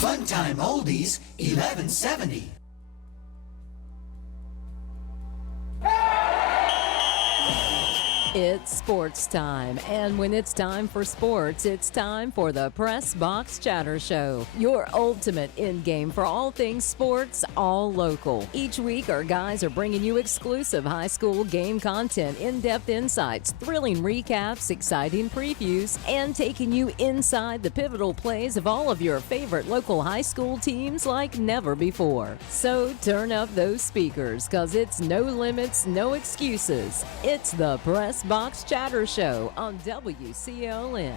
Funtime Oldies 1170. It's sports time, and when it's time for sports, it's time for the Pressbox Chatter Show, your ultimate in-game for all things sports, all local. Each week, our guys are bringing you exclusive high school game content, in-depth insights, thrilling recaps, exciting previews, and taking you inside the pivotal plays of all of your favorite local high school teams like never before. So turn up those speakers, because it's no limits, no excuses. It's the Pressbox Chatter Show on WCLN.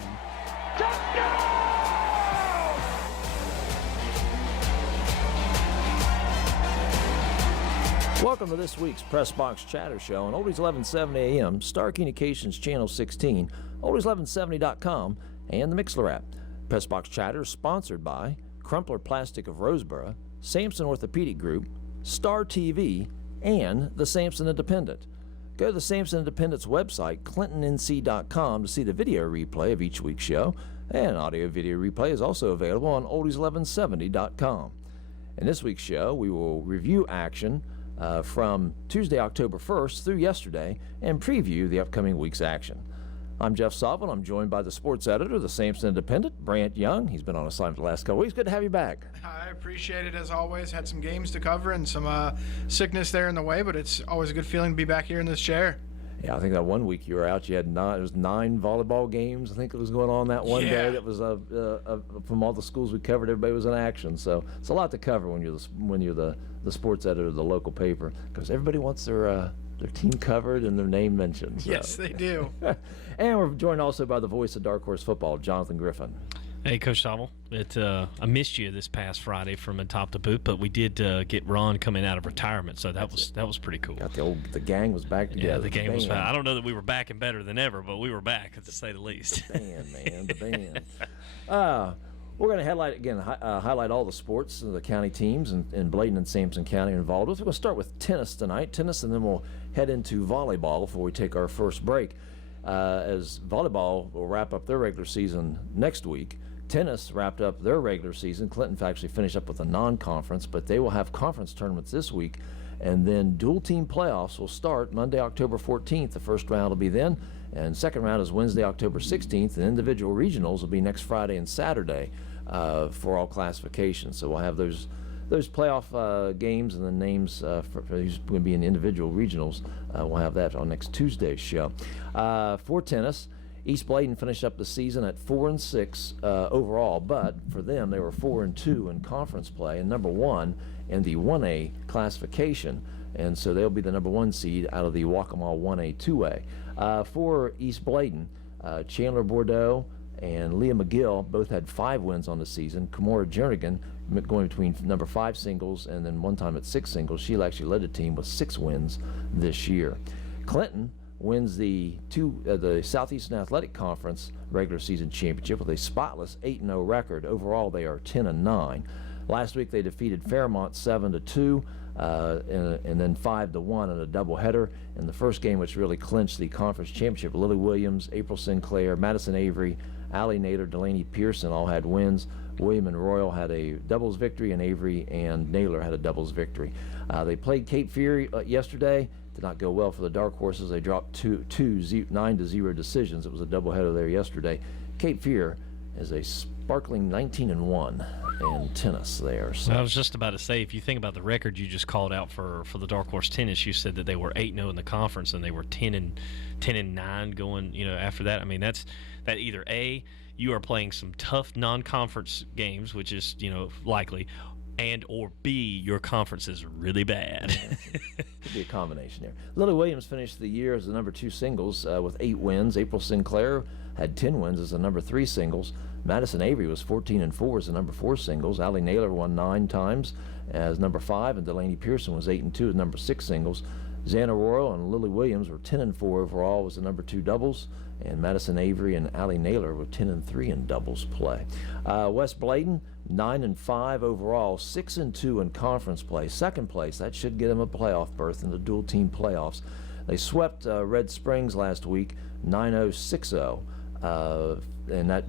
Welcome to this week's Pressbox Chatter Show on Oldies 1170 AM, Star Communications Channel 16, Oldies1170.com, and the Mixler app. Pressbox Chatter is sponsored by Crumpler Plastic of Roseboro, Sampson Orthopedic Group, Star TV, and the Sampson Independent. Go to the Sampson Independent's website, ClintonNC.com, to see the video replay of each week's show, and audio video replay is also available on Oldies1170.com. In this week's show, we will review action from Tuesday, October 1st through yesterday, and preview the upcoming week's action. I'm Jeff Sovin. I'm joined by the sports editor of the Sampson Independent, Brant Young. He's been on assignment the last couple weeks. Good to have you back. I appreciate it as always. Had some games to cover and some sickness there in the way, but it's always a good feeling to be back here in this chair. Yeah, I think that one week you were out, you had nine volleyball games. I think it was going on that one day. That was from all the schools we covered. Everybody was in action, so it's a lot to cover when you're the sports editor of the local paper, because everybody wants their team covered and their name mentioned. So. Yes, they do. And we're joined also by the voice of Dark Horse Football, Jonathan Griffin. Hey, Coach Sobel. I missed you this past Friday from atop the boot, but we did get Ron coming out of retirement, so that was pretty cool. Got the gang was back together. Yeah, the gang was back. I don't know that we were back and better than ever, but we were back, to say the least. The band. We're going to highlight all the sports of the county teams in Bladen and Sampson County involved with. We're going to start with tennis tonight, and then we'll head into volleyball before we take our first break. As volleyball will wrap up their regular season next week. Tennis wrapped up their regular season. Clinton actually finished up with a non-conference, but they will have conference tournaments this week. And then dual team playoffs will start Monday, October 14th. The first round will be then, and second round is Wednesday, October 16th. And individual regionals will be next Friday and Saturday for all classifications. So we'll have those playoff games and the names for who's going to be in individual regionals. We'll have that on next Tuesday's show. For tennis, East Bladen finished up the season at 4-6 overall, but for them they were 4-2 in conference play and number one in the 1A classification, and so they'll be the number one seed out of the Waccamaw 1A 2A. For East Bladen, Chandler Bordeaux and Leah McGill both had 5 wins on the season. Kimora Jernigan going between number 5 singles and then one time at 6 singles. She actually led the team with 6 wins this year. Clinton wins the Southeastern Athletic Conference regular season championship with a spotless 8-0 record. Overall, they are 10-9. Last week, they defeated Fairmont 7-2 and then 5-1 in a doubleheader. In the first game, which really clinched the conference championship, Lily Williams, April Sinclair, Madison Avery, Allie Naylor, Delaney Pearson all had wins. William and Royal had a doubles victory, and Avery and Naylor had a doubles victory. They played Cape Fear yesterday. Did not go well for the Dark Horses. They dropped 9-0 decisions. It was a doubleheader there yesterday. Cape Fear is a sparkling 19-1 in tennis there. So. I was just about to say, if you think about the record you just called out for the Dark Horse tennis, you said that they were 8-0 in the conference and they were 10-9 going. After that. I mean, that either A, you are playing some tough non-conference games, which is likely, and or B, your conference is really bad. Could be a combination there. Lily Williams finished the year as the number 2 singles with 8 wins. April Sinclair had 10 wins as the number 3 singles. Madison Avery was 14-4 as the number 4 singles. Allie Naylor won 9 times as number 5, and Delaney Pearson was 8-2 as number 6 singles. Xana Royal and Lily Williams were 10-4 overall was the number 2 doubles, and Madison Avery and Allie Naylor were 10-3 in doubles play. West Bladen 9-5 overall, 6-2 in conference play. Second place, that should get them a playoff berth in the dual team playoffs. They swept Red Springs last week 9-0, 6-0. And that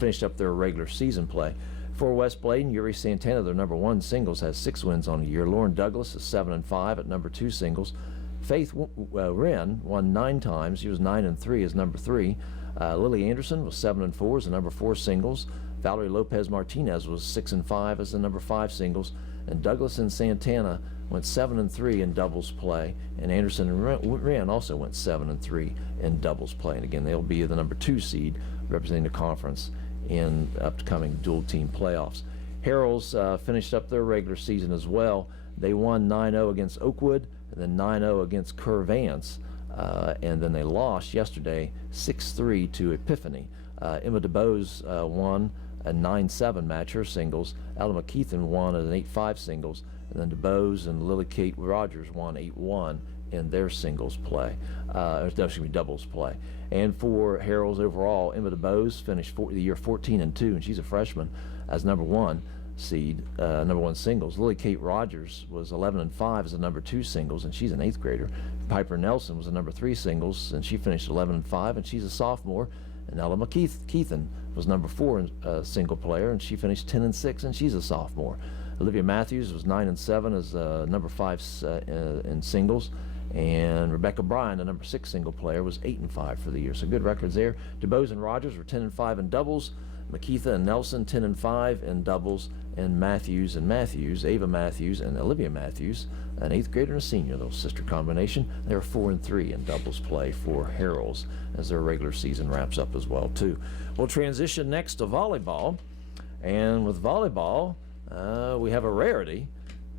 finished up their regular season play. For West Bladen, Yuri Santana, their number 1 singles, has 6 wins on the year. Lauren Douglas is 7-5 at number 2 singles. Faith Wren won 9 times. She was 9-3 as number 3. Lily Anderson was 7-4 as the number 4 singles. Valerie Lopez Martinez was 6-5 as the number 5 singles. And Douglas and Santana went 7-3 in doubles play. And Anderson and Wren also went 7-3 in doubles play. And again, they'll be the number 2 seed representing the conference in upcoming dual team playoffs. Harrell's finished up their regular season as well. They won 9-0 against Oakwood and then 9-0 against Kerr Vance, and then they lost yesterday 6-3 to Epiphany. Emma DeBose won a 9-7 match, her singles. Ella McKeithen won an 8-5 singles, and then DeBose and Lily Kate Rogers won 8-1 in their singles play, doubles play. And for Harrell's overall, Emma DeBose finished the year 14-2, and she's a freshman as number 1 seed, number 1 singles. Lily Kate Rogers was 11-5 as a number 2 singles, and she's an 8th grader. Piper Nelson was a number 3 singles, and she finished 11-5, and she's a sophomore. And Ella McKeithen was number 4 single player, and she finished 10-6, and she's a sophomore. Olivia Matthews was 9-7 as number 5 in singles. And Rebecca Bryan, the number 6 single player, was 8-5 for the year. So good records there. DeBose and Rogers were 10-5 in doubles. McKeitha and Nelson 10-5 in doubles. And Matthews, Ava Matthews and Olivia Matthews, an 8th grader and a senior, little sister combination. They were 4-3 in doubles play for Harrell's as their regular season wraps up as well too. We'll transition next to volleyball. And with volleyball, we have a rarity.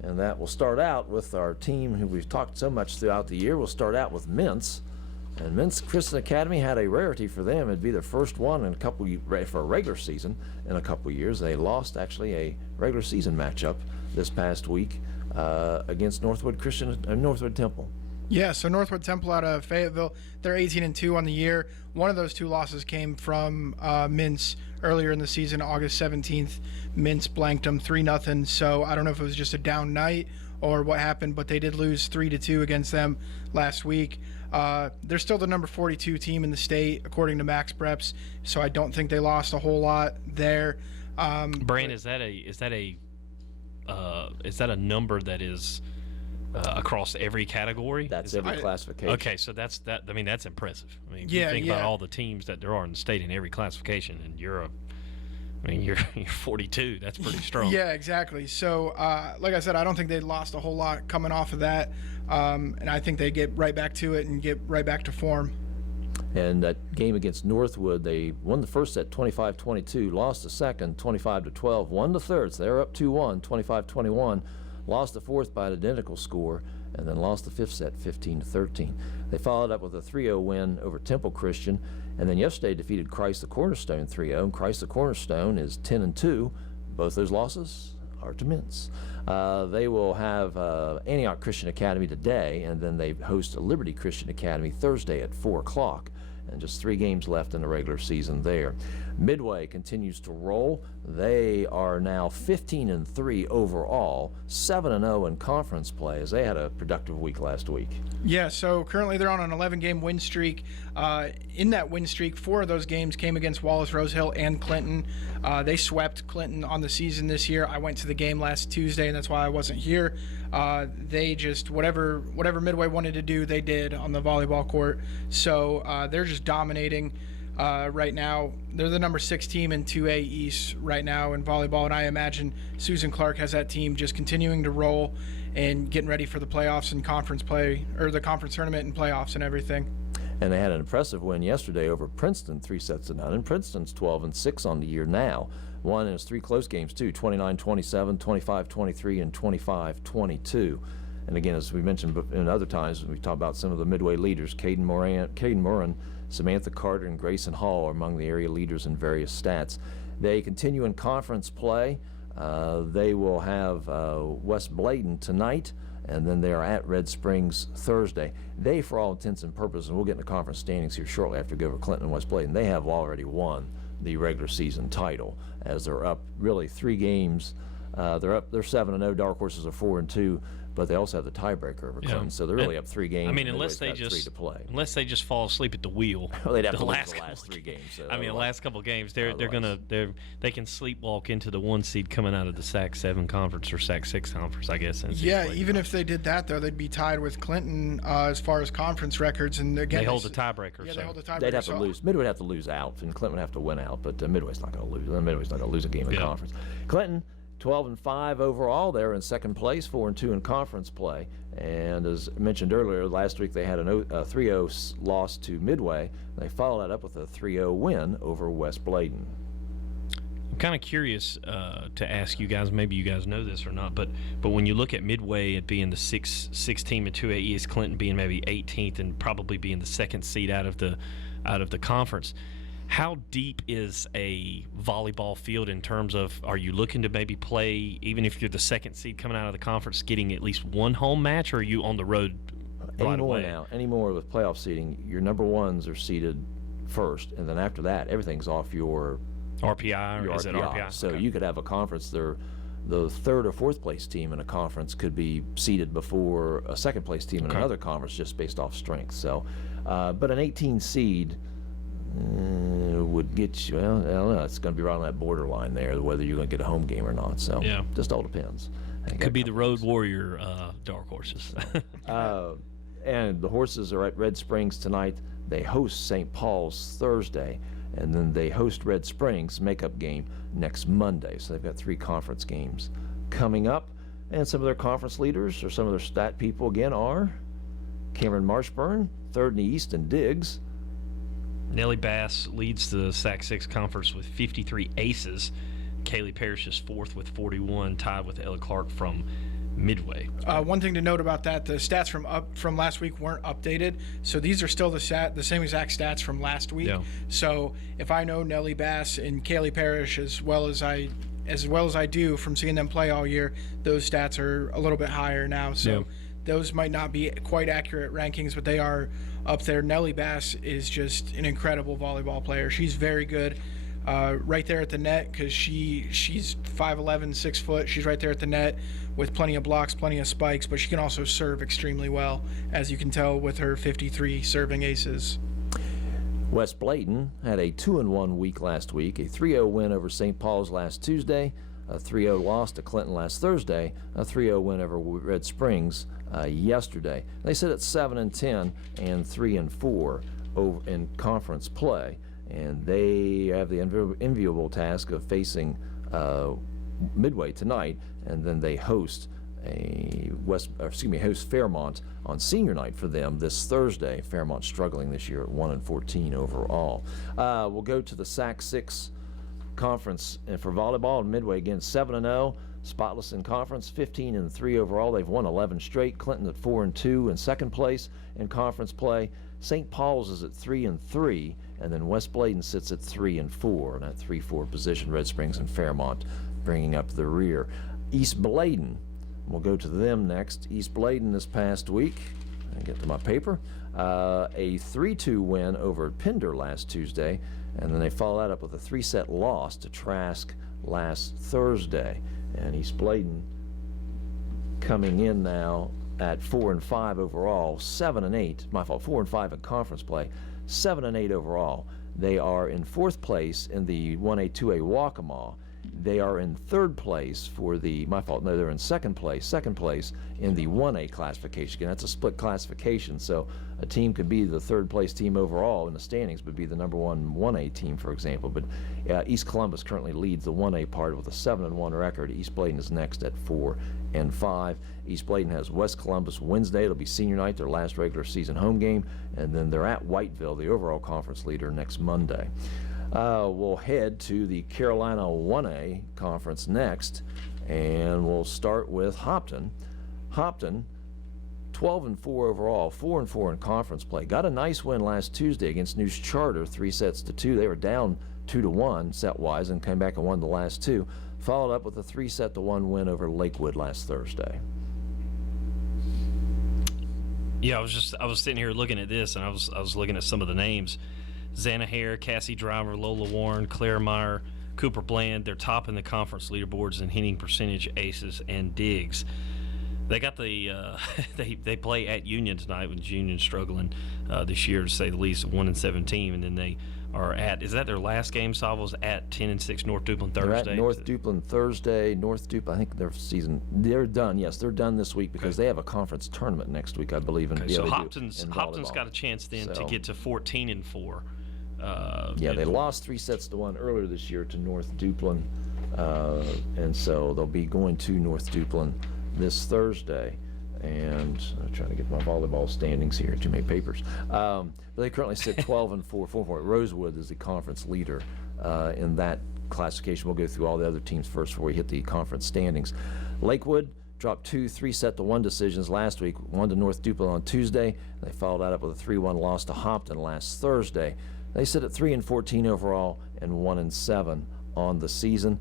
And that will start out with our team who we've talked so much throughout the year. We'll start out with Mintz. And Mintz Christian Academy had a rarity for them. It'd be their first one in a couple for a regular season in a couple years. They lost actually a regular season matchup this past week against Northwood Temple. Yeah, so Northwood Temple out of Fayetteville, they're 18-2 on the year. One of those 2 losses came from Mintz earlier in the season, August 17th. Mintz blanked them 3-0. So I don't know if it was just a down night or what happened, but they did lose 3-2 against them last week. They're still the number 42 team in the state, according to Max Preps. So I don't think they lost a whole lot there. Brand, is that a number that is across every category? That's every classification. Okay, so that's impressive. I mean, Yeah, you think about all the teams that there are in the state in every classification, and you're 42. That's pretty strong. Yeah, exactly. So, like I said, I don't think they lost a whole lot coming off of that, and I think they get right back to it and get right back to form. And that game against Northwood, they won the first set 25-22, lost the second 25-12, won the third, so they're up 2-1, 25-21. Lost the fourth by an identical score, and then lost the fifth set 15-13. They followed up with a 3-0 win over Temple Christian, and then yesterday defeated Christ the Cornerstone 3-0. And Christ the Cornerstone is 10-2. Both those losses are to Mintz. They will have Antioch Christian Academy today, and then they host Liberty Christian Academy Thursday at 4 o'clock. And just 3 games left in the regular season there. Midway continues to roll. They are now 15-3 overall, 7-0 in conference play, as they had a productive week last week. Yeah, so currently they're on an 11-game win streak. In that win streak, 4 of those games came against Wallace Rosehill and Clinton. They swept Clinton on the season this year. I went to the game last Tuesday, and that's why I wasn't here. They just, whatever Midway wanted to do, they did on the volleyball court. So they're just dominating right now. They're the number 6 team in 2A East right now in volleyball, and I imagine Susan Clark has that team just continuing to roll and getting ready for the playoffs and conference play, or the conference tournament and playoffs and everything. And they had an impressive win yesterday over Princeton, 3-0. And Princeton's 12-6 on the year now. Won in his 3 close games too, 29-27, 25-23, and 25-22. And again, as we mentioned in other times, we talk about some of the Midway leaders. Caden Moran, Samantha Carter, and Grayson Hall are among the area leaders in various stats. They continue in conference play. They will have West Bladen tonight, and then they are at Red Springs Thursday. They, for all intents and purposes, and we'll get into conference standings here shortly after we go over Clinton and West Bladen, they have already won the regular season title, as they're up really 3 games. They're 7-0. Dark Horses are 4-2. but they also have the tiebreaker over Clinton, so they're really up 3 games. I mean, unless they just fall asleep at the wheel. Well, they'd have to lose the last 3 games. So I mean, the last couple of games, they can sleepwalk into the 1 seed coming out of the SAC-7 conference or SAC-6 conference, I guess. Yeah, even if they did that, though, they'd be tied with Clinton as far as conference records, and again, they hold the tiebreaker. Yeah, they hold the tiebreaker. They'd have to lose. Midway would have to lose out, and Clinton would have to win out. But Midway's not going to lose. Midway's not going to lose a game in conference. Clinton, 12-5 overall. They're in second place, 4-2 in conference play. And as mentioned earlier, last week they had a 3-0 loss to Midway. They followed that up with a 3-0 win over West Bladen. I'm kind of curious to ask you guys, maybe you guys know this or not, but when you look at Midway at being the 6 team in 2A East, Clinton being maybe 18th and probably being the second seed out of the conference, how deep is a volleyball field in terms of, are you looking to maybe play, even if you're the second seed coming out of the conference, getting at least one home match, or are you on the road right away? Anymore with playoff seeding, your number ones are seeded first, and then after that, everything's off your RPI, or is it RPI? So you could have a conference there. The third or fourth place team in a conference could be seeded before a second place team in another conference, just based off strength. So, but an 18 seed would get you. Well, I don't know. It's going to be right on that borderline there, whether you're going to get a home game or not. So, just all depends. Could be the Road Warrior dark horses. And the horses are at Red Springs tonight. They host St. Paul's Thursday, and then they host Red Springs makeup game next Monday. So they've got 3 conference games coming up. And some of their conference leaders or some of their stat people again are Cameron Marshburn, 3rd in the East in Diggs. Nellie Bass leads the SAC-6 conference with 53 aces. Kaylee Parrish is 4th with 41, tied with Ella Clark from Midway. One thing to note about that, the stats from last week weren't updated, so these are still the same exact stats from last week. Yeah. So if I know Nellie Bass and Kaylee Parrish as well as I do from seeing them play all year, those stats are a little bit higher now. So those might not be quite accurate rankings, but they are up there. Nellie Bass is just an incredible volleyball player. She's very good. Right there at the net, because she's 5'11", 6 foot. She's right there at the net with plenty of blocks, plenty of spikes, but she can also serve extremely well, as you can tell with her 53 serving aces. West Bladen had a 2-1 week last week, a 3-0 win over St. Paul's last Tuesday, a 3-0 loss to Clinton last Thursday, a 3-0 win over Red Springs yesterday. They sit at 7-10 and 3-4 over in conference play. And they have the enviable task of facing Midway tonight, and then they host host Fairmont on senior night for them this Thursday. Fairmont struggling this year at 1-14 overall. We'll go to the SAC-6 conference, and for volleyball, and Midway again 7-0, spotless in conference, 15-3 overall. They've won 11 straight. Clinton at 4-2 in second place in conference play. St. Paul's is at 3-3, and then West Bladen sits at 3-4 in that 3-4 position. Red Springs and Fairmont bringing up the rear. East Bladen, we'll go to them next. East Bladen this past week, I get to my paper, a 3-2 win over Pender last Tuesday, and then they follow that up with a 3-set loss to Trask last Thursday. And East Bladen coming in now at 4-5 overall, 7-8. My fault, 4-5 in conference play, 7-8 overall. They are in 4th place in the 1A, 2A Waccamaw. They are in 3rd place for the, my fault, no, they're in second place in the 1A classification. Again, that's a split classification, so a team could be the 3rd place team overall in the standings, but be the number 1A team, for example. But East Columbus currently leads the 1A part with a 7-1 record. East Bladen is next at 4-5. East Bladen has West Columbus Wednesday. It'll be senior night, their last regular season home game, and then they're at Whiteville, the overall conference leader, next Monday. We'll head to the Carolina 1A conference next, and we'll start with Hopton. Hopton, 12-4 overall, 4-4 in conference play. Got a nice win last Tuesday against News Charter, 3-2. They were down 2-1 set-wise and came back and won the last 2. Followed up with a 3-1 win over Lakewood last Thursday. Yeah, I was sitting here looking at this, and I was looking at some of the names. Xana Hare, Cassie Driver, Lola Warren, Claire Meyer, Cooper Bland. They're top in the conference leaderboards in hitting percentage, aces, and digs. They got the they play at Union tonight, when Union's struggling this year, to say the least, 1-17, and then they are at, is that their last game, Savos, at 10-6 North Duplin Thursday? They're at North Duplin Thursday. North Duplin, I think they're done. Yes, they're done this week because they have a conference tournament next week, I believe. So Hopton's got a chance then to get to 14-4. They lost 3-1 earlier this year to North Duplin, and so they'll be going to North Duplin this Thursday. And I'm trying to get my volleyball standings here. Too many papers. But they currently sit 12-4. Rosewood is the conference leader in that classification. We'll go through all the other teams first before we hit the conference standings. Lakewood dropped 2 3-1 decisions last week. One to North Duplin on Tuesday. They followed that up with a 3-1 loss to Hopton last Thursday. They sit at 3-14 overall and 1-7 on the season.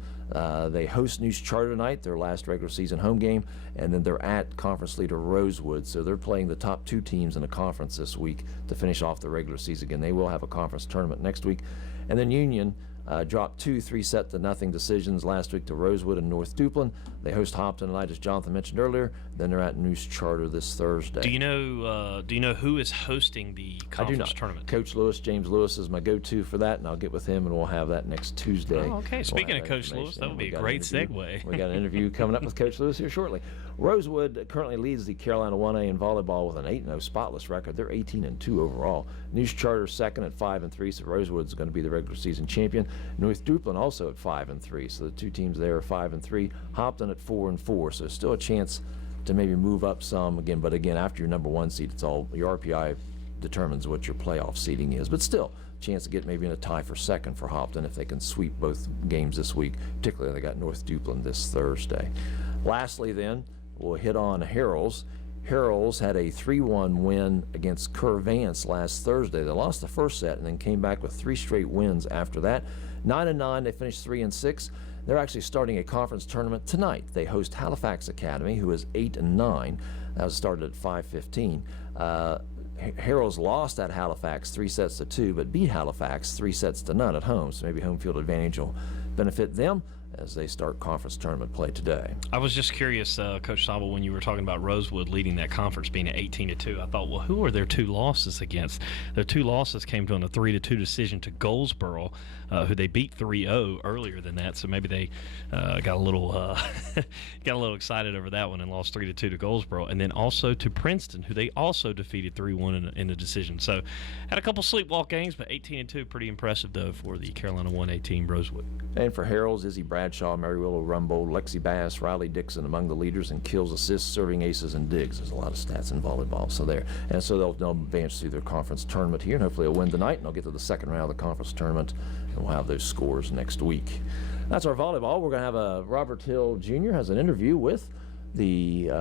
They host News Charter tonight, their last regular season home game, and then they're at conference leader Rosewood. So they're playing the top 2 teams in the conference this week to finish off the regular season. Again, they will have a conference tournament next week. And then Union dropped 2 3-0 decisions last week to Rosewood and North Duplin. They host Hopton tonight, as Jonathan mentioned earlier. Then they're at News Charter this Thursday. Do you know who is hosting the conference tournament? Coach Lewis, James Lewis, is my go-to for that, and I'll get with him, and we'll have that next Tuesday. Oh, okay. Speaking of Coach Lewis, that would be a great segue. We got an interview coming up with Coach Lewis here shortly. Rosewood currently leads the Carolina 1A in volleyball with an 8-0 spotless record. They're 18-2 overall. News Charter second at 5-3, so Rosewood's going to be the regular season champion. North Duplin also at 5-3, so the 2 teams there are 5-3. Hopton at 4-4, so still a chance to maybe move up some again. But again, after your number 1 seed, it's all your RPI determines what your playoff seeding is. But still, chance to get maybe in a tie for second for Hopton if they can sweep both games this week. Particularly, they got North Duplin this Thursday. Lastly, then we'll hit on Harrells. Harrells had a 3-1 win against Kerr Vance last Thursday. They lost the first set and then came back with 3 straight wins after that. 9-9, they finished 3-6. They're actually starting a conference tournament tonight. They host Halifax Academy, who is 8-9. That was started at 5:15. Harrells lost at Halifax 3-2, but beat Halifax 3-0 at home. So maybe home field advantage will benefit them as they start conference tournament play today. I was just curious, Coach Sabel, when you were talking about Rosewood leading that conference being at 18-2, I thought, well, who are their 2 losses against? Their 2 losses came to a 3-2 decision to Goldsboro, who they beat 3-0 earlier than that. So maybe they got a little excited over that one and lost 3-2 to Goldsboro, and then also to Princeton, who they also defeated 3-1 in the decision. So had a couple sleepwalk games, but 18-2, pretty impressive though for the Carolina 1A team, Rosewood. And for Harrells, Izzy Bradshaw, Mary Willow Rumbold, Lexi Bass, Riley Dixon among the leaders in kills, assists, serving aces, and digs. There's a lot of stats in volleyball, so there. And so they'll advance through their conference tournament here, and hopefully they'll win tonight, and they'll get to the second round of the conference tournament, and we'll have those scores next week. That's our volleyball. We're going to have Robert Hill Jr. has an interview with the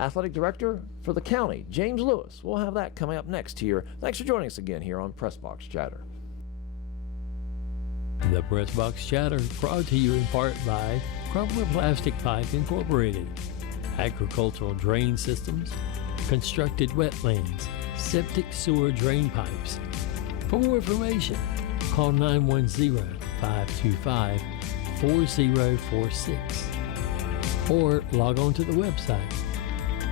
athletic director for the county, James Lewis. We'll have that coming up next here. Thanks for joining us again here on Pressbox Chatter. The Pressbox Chatter brought to you in part by Crumpler Plastic Pipe Incorporated, agricultural drain systems, constructed wetlands, septic sewer drain pipes. For more information, call 910-525-4046 or log on to the website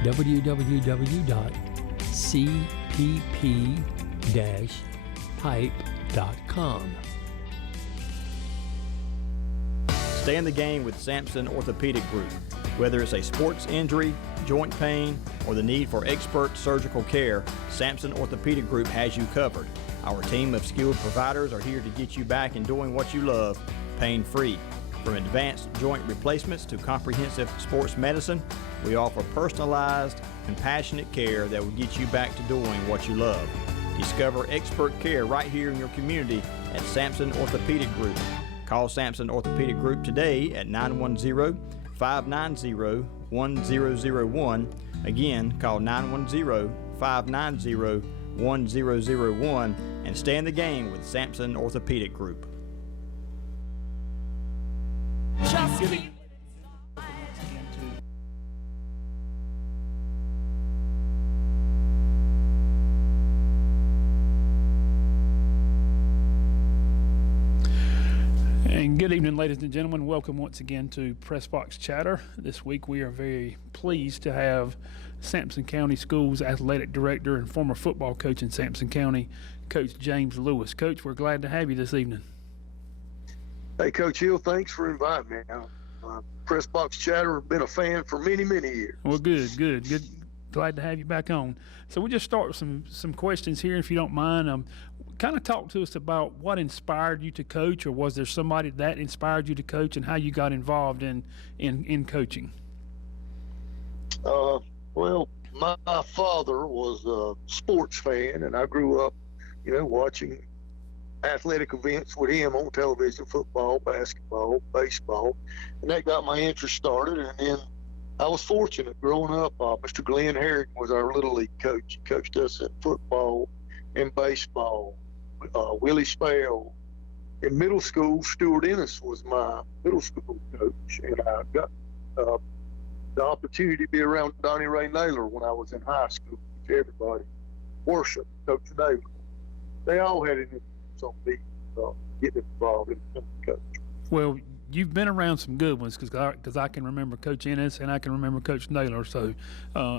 www.cpp-pipe.com. Stay in the game with Sampson Orthopedic Group. Whether it's a sports injury, joint pain, or the need for expert surgical care, Sampson Orthopedic Group has you covered. Our team of skilled providers are here to get you back and doing what you love, pain-free. From advanced joint replacements to comprehensive sports medicine, we offer personalized, compassionate care that will get you back to doing what you love. Discover expert care right here in your community at Sampson Orthopedic Group. Call Sampson Orthopedic Group today at 910-590-1001. Again, call 910-590-1001 and stay in the game with Sampson Orthopedic Group. And Good evening, ladies and gentlemen. Welcome once again to Pressbox Chatter. This week we are very pleased to have Sampson County Schools Athletic Director and former football coach in Sampson County, Coach James Lewis. Coach, we're glad to have you this evening. Hey, Coach Hill, thanks for inviting me. Pressbox Chatter, been a fan for many, many years. Well, good. Glad to have you back on. So we'll just start with some questions here, if you don't mind. Kind of talk to us about what inspired you to coach, or was there somebody that inspired you to coach, and how you got involved in coaching? Well, my father was a sports fan, and I grew up, watching athletic events with him on television: football, basketball, baseball, and that got my interest started. And then I was fortunate growing up. Mr. Glenn Harrigan was our Little League coach. He coached us in football and baseball. Willie Spell. In middle school, Stuart Ennis was my middle school coach, and I got the opportunity to be around Donnie Ray Naylor when I was in high school, which everybody worshiped Coach Naylor. They all had an influence on me getting involved in becoming a coach. Well, you've been around some good ones, because I can remember Coach Ennis and I can remember Coach Naylor, so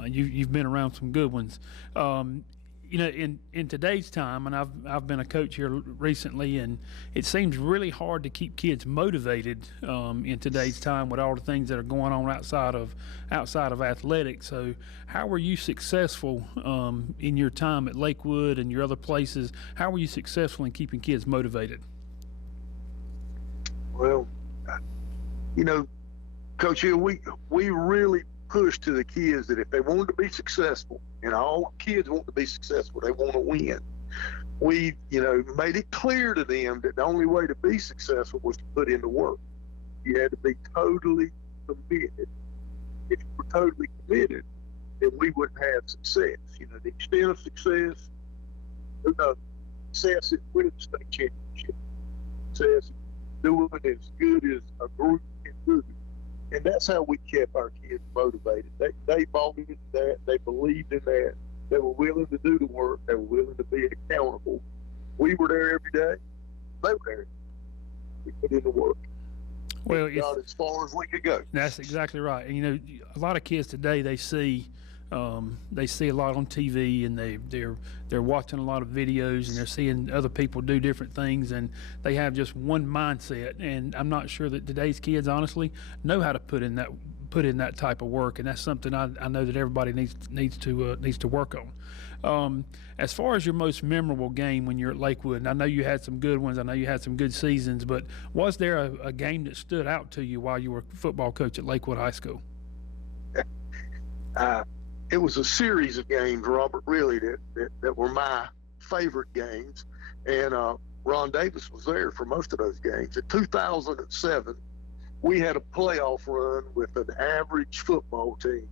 you've been around some good ones. In today's time, and I've been a coach here recently, and it seems really hard to keep kids motivated in today's time with all the things that are going on outside of athletics. So, how were you successful in your time at Lakewood and your other places? How were you successful in keeping kids motivated? Well, Coach Hill, we really pushed to the kids that if they wanted to be successful, and all kids want to be successful, they want to win. We, made it clear to them that the only way to be successful was to put in the work. You had to be totally committed. If you were totally committed, then we wouldn't have success. The extent of success, success is winning the state championship. Success is doing as good as a group can do. And that's how we kept our kids motivated. They bought into that. They believed in that. They were willing to do the work. They were willing to be accountable. We were there every day. They were there. We put in the work. Well, we got as far as we could go. That's exactly right. And a lot of kids today, they see a lot on TV, and they're watching a lot of videos, and they're seeing other people do different things, and they have just one mindset. And I'm not sure that today's kids honestly know how to put in that type of work, and that's something I know that everybody needs to work on. As far as your most memorable game when you're at Lakewood, and I know you had some good ones, I know you had some good seasons, but was there a game that stood out to you while you were football coach at Lakewood High School? It was a series of games, Robert, really, that were my favorite games. And Ron Davis was there for most of those games. In 2007, we had a playoff run with an average football team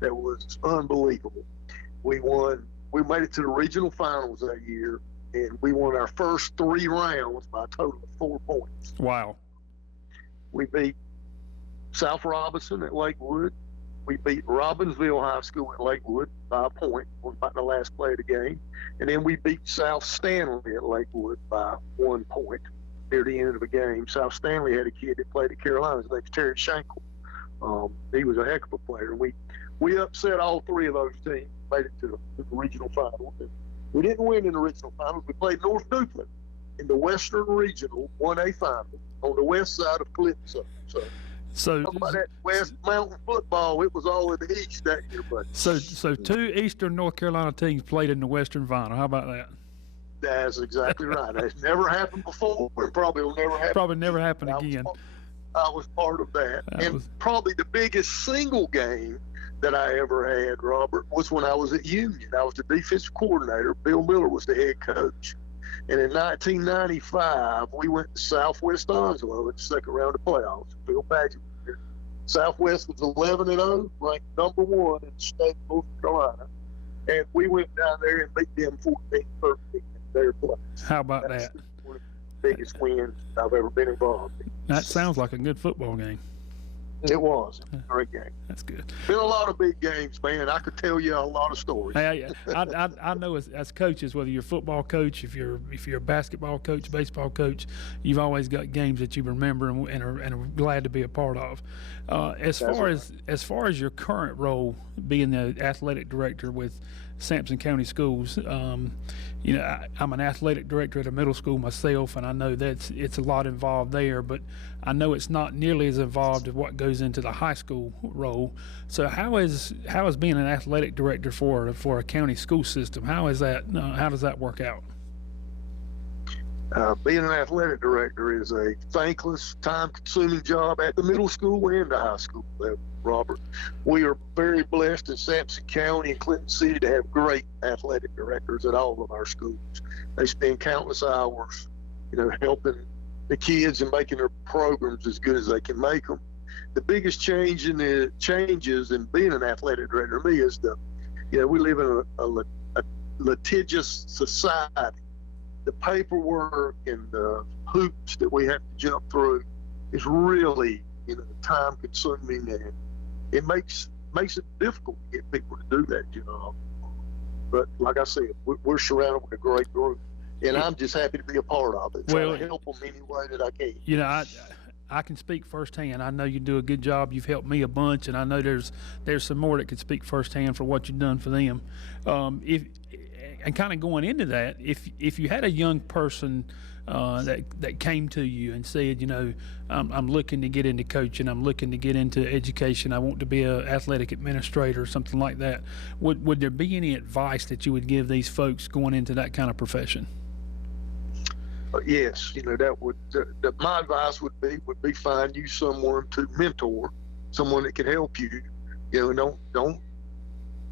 that was unbelievable. We made it to the regional finals that year, and we won our first 3 rounds by a total of 4 points. Wow. We beat South Robinson at Lakewood. We beat Robbinsville High School at Lakewood by a point on about the last play of the game. And then we beat South Stanley at Lakewood by 1 point near the end of the game. South Stanley had a kid that played at Carolina. His name's Terry Shankle. He was a heck of a player. We upset all 3 of those teams, made it to the regional finals. And we didn't win in the regional finals. We played North Duplin in the Western Regional 1A final on the west side of Calypso. So about that West Mountain football, it was all in the East that year, buddy. So 2 Eastern North Carolina teams played in the Western Final. How about that? That's exactly right. That's never happened before, and probably will never happen. Probably never happen again. I was part of that. Probably the biggest single game that I ever had, Robert, was when I was at Union. I was the defensive coordinator. Bill Miller was the head coach. And in 1995, we went to Southwest Onslow in the second round of playoffs. Bill Paget was there. Southwest was 11-0, ranked number 1 in the state of North Carolina. And we went down there and beat them 14-13 in their place. How about that? One of the biggest wins I've ever been involved in. That sounds like a good football game. It was a great game. That's good. Been a lot of big games, man. I could tell you a lot of stories. Hey, I know as coaches, whether you're a football coach, if you're a basketball coach, baseball coach, you've always got games that you remember and are glad to be a part of. As far as your current role, being the athletic director with Sampson County Schools, I'm an athletic director at a middle school myself, and I know it's a lot involved there, but I know it's not nearly as involved as what goes into the high school role. So how is being an athletic director for a county school system? How does that work out? Being an athletic director is a thankless, time-consuming job at the middle school and the high school level, Robert. We are very blessed in Sampson County and Clinton City to have great athletic directors at all of our schools. They spend countless hours, helping the kids and making their programs as good as they can make them. The biggest changes in being an athletic director to me is we live in a litigious society. The paperwork and the hoops that we have to jump through is really, time consuming, and it makes it difficult to get people to do that job. But like I said, we're surrounded with a great group, and I'm just happy to be a part of it. Trying to help them any way that I can. I can speak firsthand. I know you do a good job. You've helped me a bunch, and I know there's some more that could speak firsthand for what you've done for them. And kind of going into that, if you had a young person that came to you and said, I'm looking to get into coaching, I'm looking to get into education, I want to be an athletic administrator or something like that, would there be any advice that you would give these folks going into that kind of profession? Yes, that would. My advice would be find you someone to mentor, someone that can help you.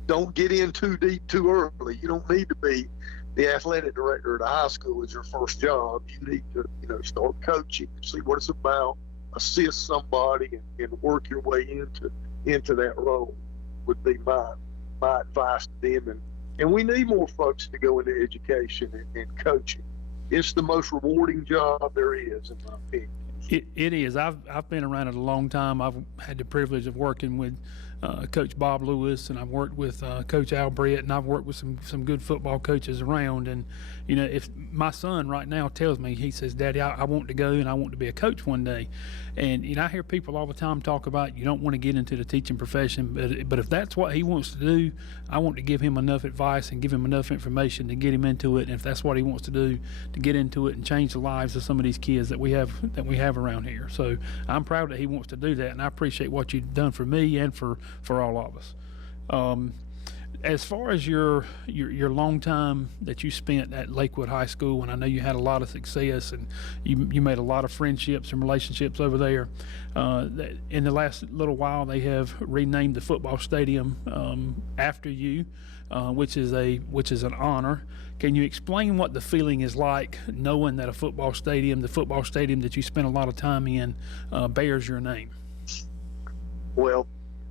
Don't get in too deep too early. You don't need to be the athletic director at a high school as your first job. You need to, start coaching, see what it's about, assist somebody, and work your way into that role. Would be my advice to them. And we need more folks to go into education and coaching. It's the most rewarding job there is, in my opinion. It is. I've been around it a long time. I've had the privilege of working with Coach Bob Lewis, and I've worked with Coach Al Brett, and I've worked with some good football coaches around. And if my son right now tells me, he says, "Daddy, I want to go and I want to be a coach one day," and I hear people all the time talk about you don't want to get into the teaching profession, but if that's what he wants to do, I want to give him enough advice and give him enough information to get him into it. And if that's what he wants to do, to get into it and change the lives of some of these kids that we have around here. So I'm proud that he wants to do that, and I appreciate what you've done for me and for all of us. As far as your long time that you spent at Lakewood High School, and I know you had a lot of success and you made a lot of friendships and relationships over there. In the last little while, they have renamed the football stadium after you, which is an honor. Can you explain what the feeling is like knowing that the football stadium that you spent a lot of time in, bears your name? Well,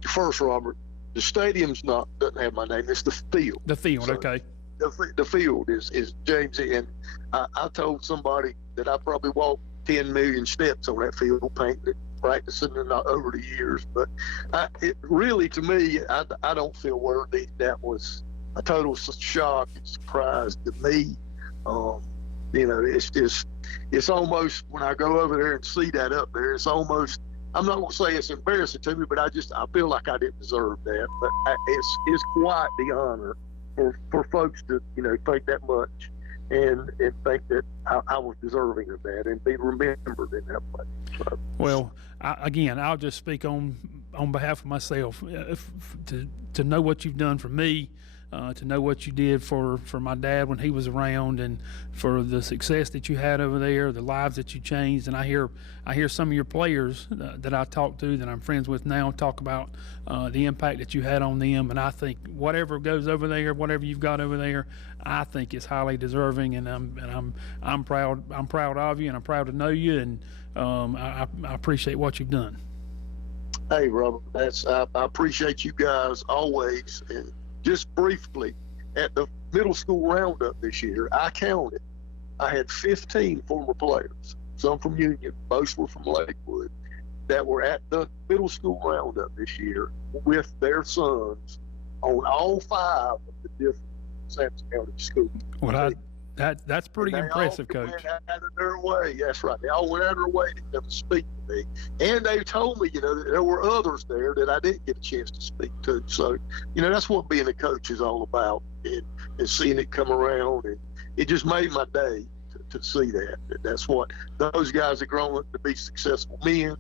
first, Robert, the stadium's doesn't have my name. It's the field. The field, so okay. The field is James, and I told somebody that I probably walked 10 million steps on that field, painting it, practicing it over the years. But it really, to me, I don't feel worthy. That was a total shock and surprise to me. It's almost, when I go over there and see that up there, it's almost, I'm not going to say it's embarrassing to me, but I feel like I didn't deserve that. But it's quite the honor for folks to, think that much and think that I was deserving of that and be remembered in that way. So. Well, I'll just speak on behalf of myself. To know what you've done for me, to know what you did for my dad when he was around, and for the success that you had over there, the lives that you changed. And I hear some of your players that I talk to, that I'm friends with now, talk about the impact that you had on them. And I think whatever goes over there, whatever you've got over there, I think it's highly deserving. And I'm proud of you, and I'm proud to know you, and I appreciate what you've done. Hey, Robert, I appreciate you guys always. And just briefly, at the middle school roundup this year, I counted. I had 15 former players, some from Union, most were from Lakewood. that were at the middle school roundup this year with their sons on all 5 of the different Sampson County schools. Well, that's pretty They impressive, all Coach. went out of their way. That's right. They all went out of their way to come speak to me. And they told me, that there were others there that I didn't get a chance to speak to. So, that's what being a coach is all about, and seeing it come around. And it just made my day to see that. That's what those guys are growing up to be successful men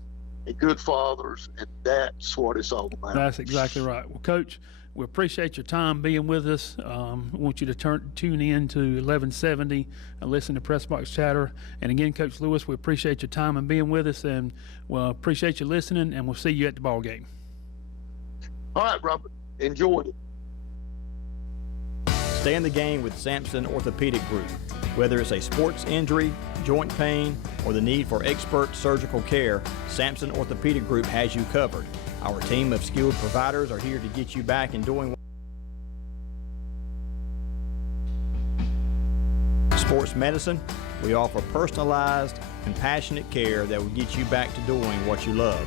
and good fathers, and that's what it's all about. That's exactly right. Well, Coach, we appreciate your time being with us. I want you to tune in to 1170 and listen to Pressbox Chatter. And again, Coach Lewis, we appreciate your time and being with us, and we'll appreciate you listening, and we'll see you at the ball game. All right, Robert. Enjoyed it. Stay in the game with Sampson Orthopedic Group. Whether it's a sports injury, joint pain, or the need for expert surgical care, Sampson Orthopedic Group has you covered. Our team of skilled providers are here to get you back and doing sports medicine. We offer personalized, compassionate care that will get you back to doing what you love.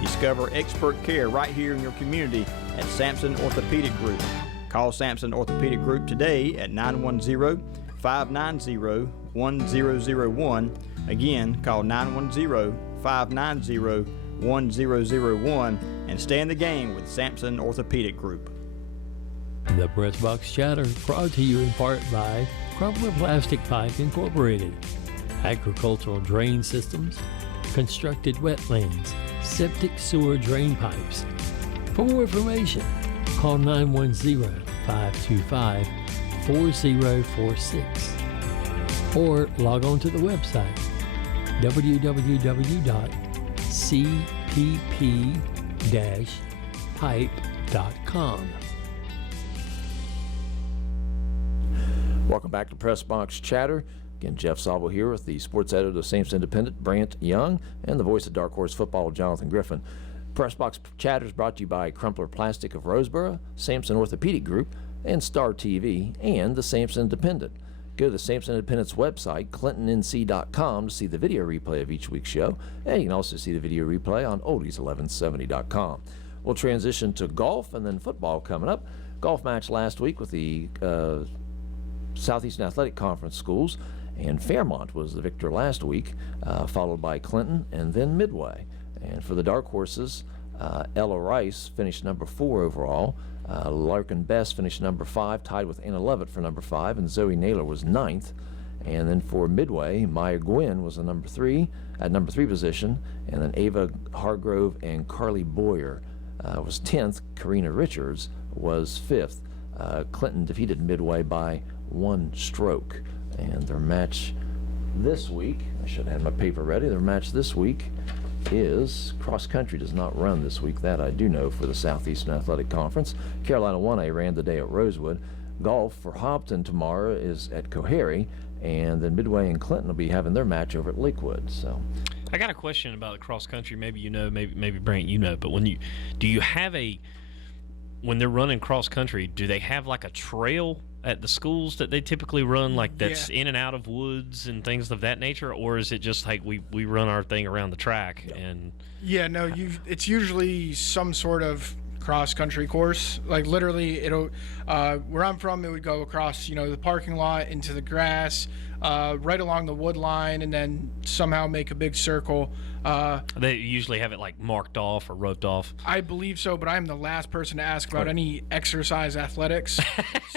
Discover expert care right here in your community at Sampson Orthopedic Group. Call Sampson Orthopedic Group today at 910-590-1001. Again, call 910-590-1001 and stay in the game with Sampson Orthopedic Group. The Pressbox Chatter brought to you in part by Crumpler Plastic Pipe Incorporated, agricultural drain systems, constructed wetlands, septic sewer drain pipes. For more information, call 910-525-4046 or log on to the website www.cpp-pipe.com. Welcome back to Pressbox Chatter. Again, Jeff Sauble here with the sports editor of the Sampson Independent, Brant Young, and the voice of Dark Horse Football, Jonathan Griffin. Pressbox Chatter is brought to you by Crumpler Plastic of Roseboro, Sampson Orthopedic Group, and Star TV, and the Sampson Independent. Go to the Sampson Independent's website, clintonnc.com, to see the video replay of each week's show, and you can also see the video replay on oldies1170.com. We'll transition to golf and then football coming up. Golf match last week with the Southeastern Athletic Conference schools, and Fairmont was the victor last week, followed by Clinton and then Midway. And for the dark horses, Ella Rice finished number 4 overall. Larkin Best finished number 5, tied with Anna Lovett for number 5, and Zoe Naylor was 9th. And then for Midway, Maya Gwynn was the number 3 position, and then Ava Hargrove and Carly Boyer was 10th. Karina Richards was 5th. Clinton defeated Midway by 1 stroke. And their match this week, I should have had my paper ready, their match this week is cross country does not run this week. That I do know for the Southeastern Athletic Conference. Carolina 1A ran today at Rosewood. Golf for Hopton tomorrow is at Cohary, and then Midway and Clinton will be having their match over at Lakewood. So, I got a question about the cross country. Maybe you know, maybe Brant, you know. But when they're running cross country, do they have like a trail at the schools that they typically run, like that's in and out of woods and things of that nature, or is it just like we run our thing around the track? And it's usually some sort of cross country course. Like literally, it'll where I'm from, it would go across the parking lot into the grass, right along the wood line, and then somehow make a big circle. They usually have it like marked off or roped off. I believe so, but I'm the last person to ask about any exercise athletics,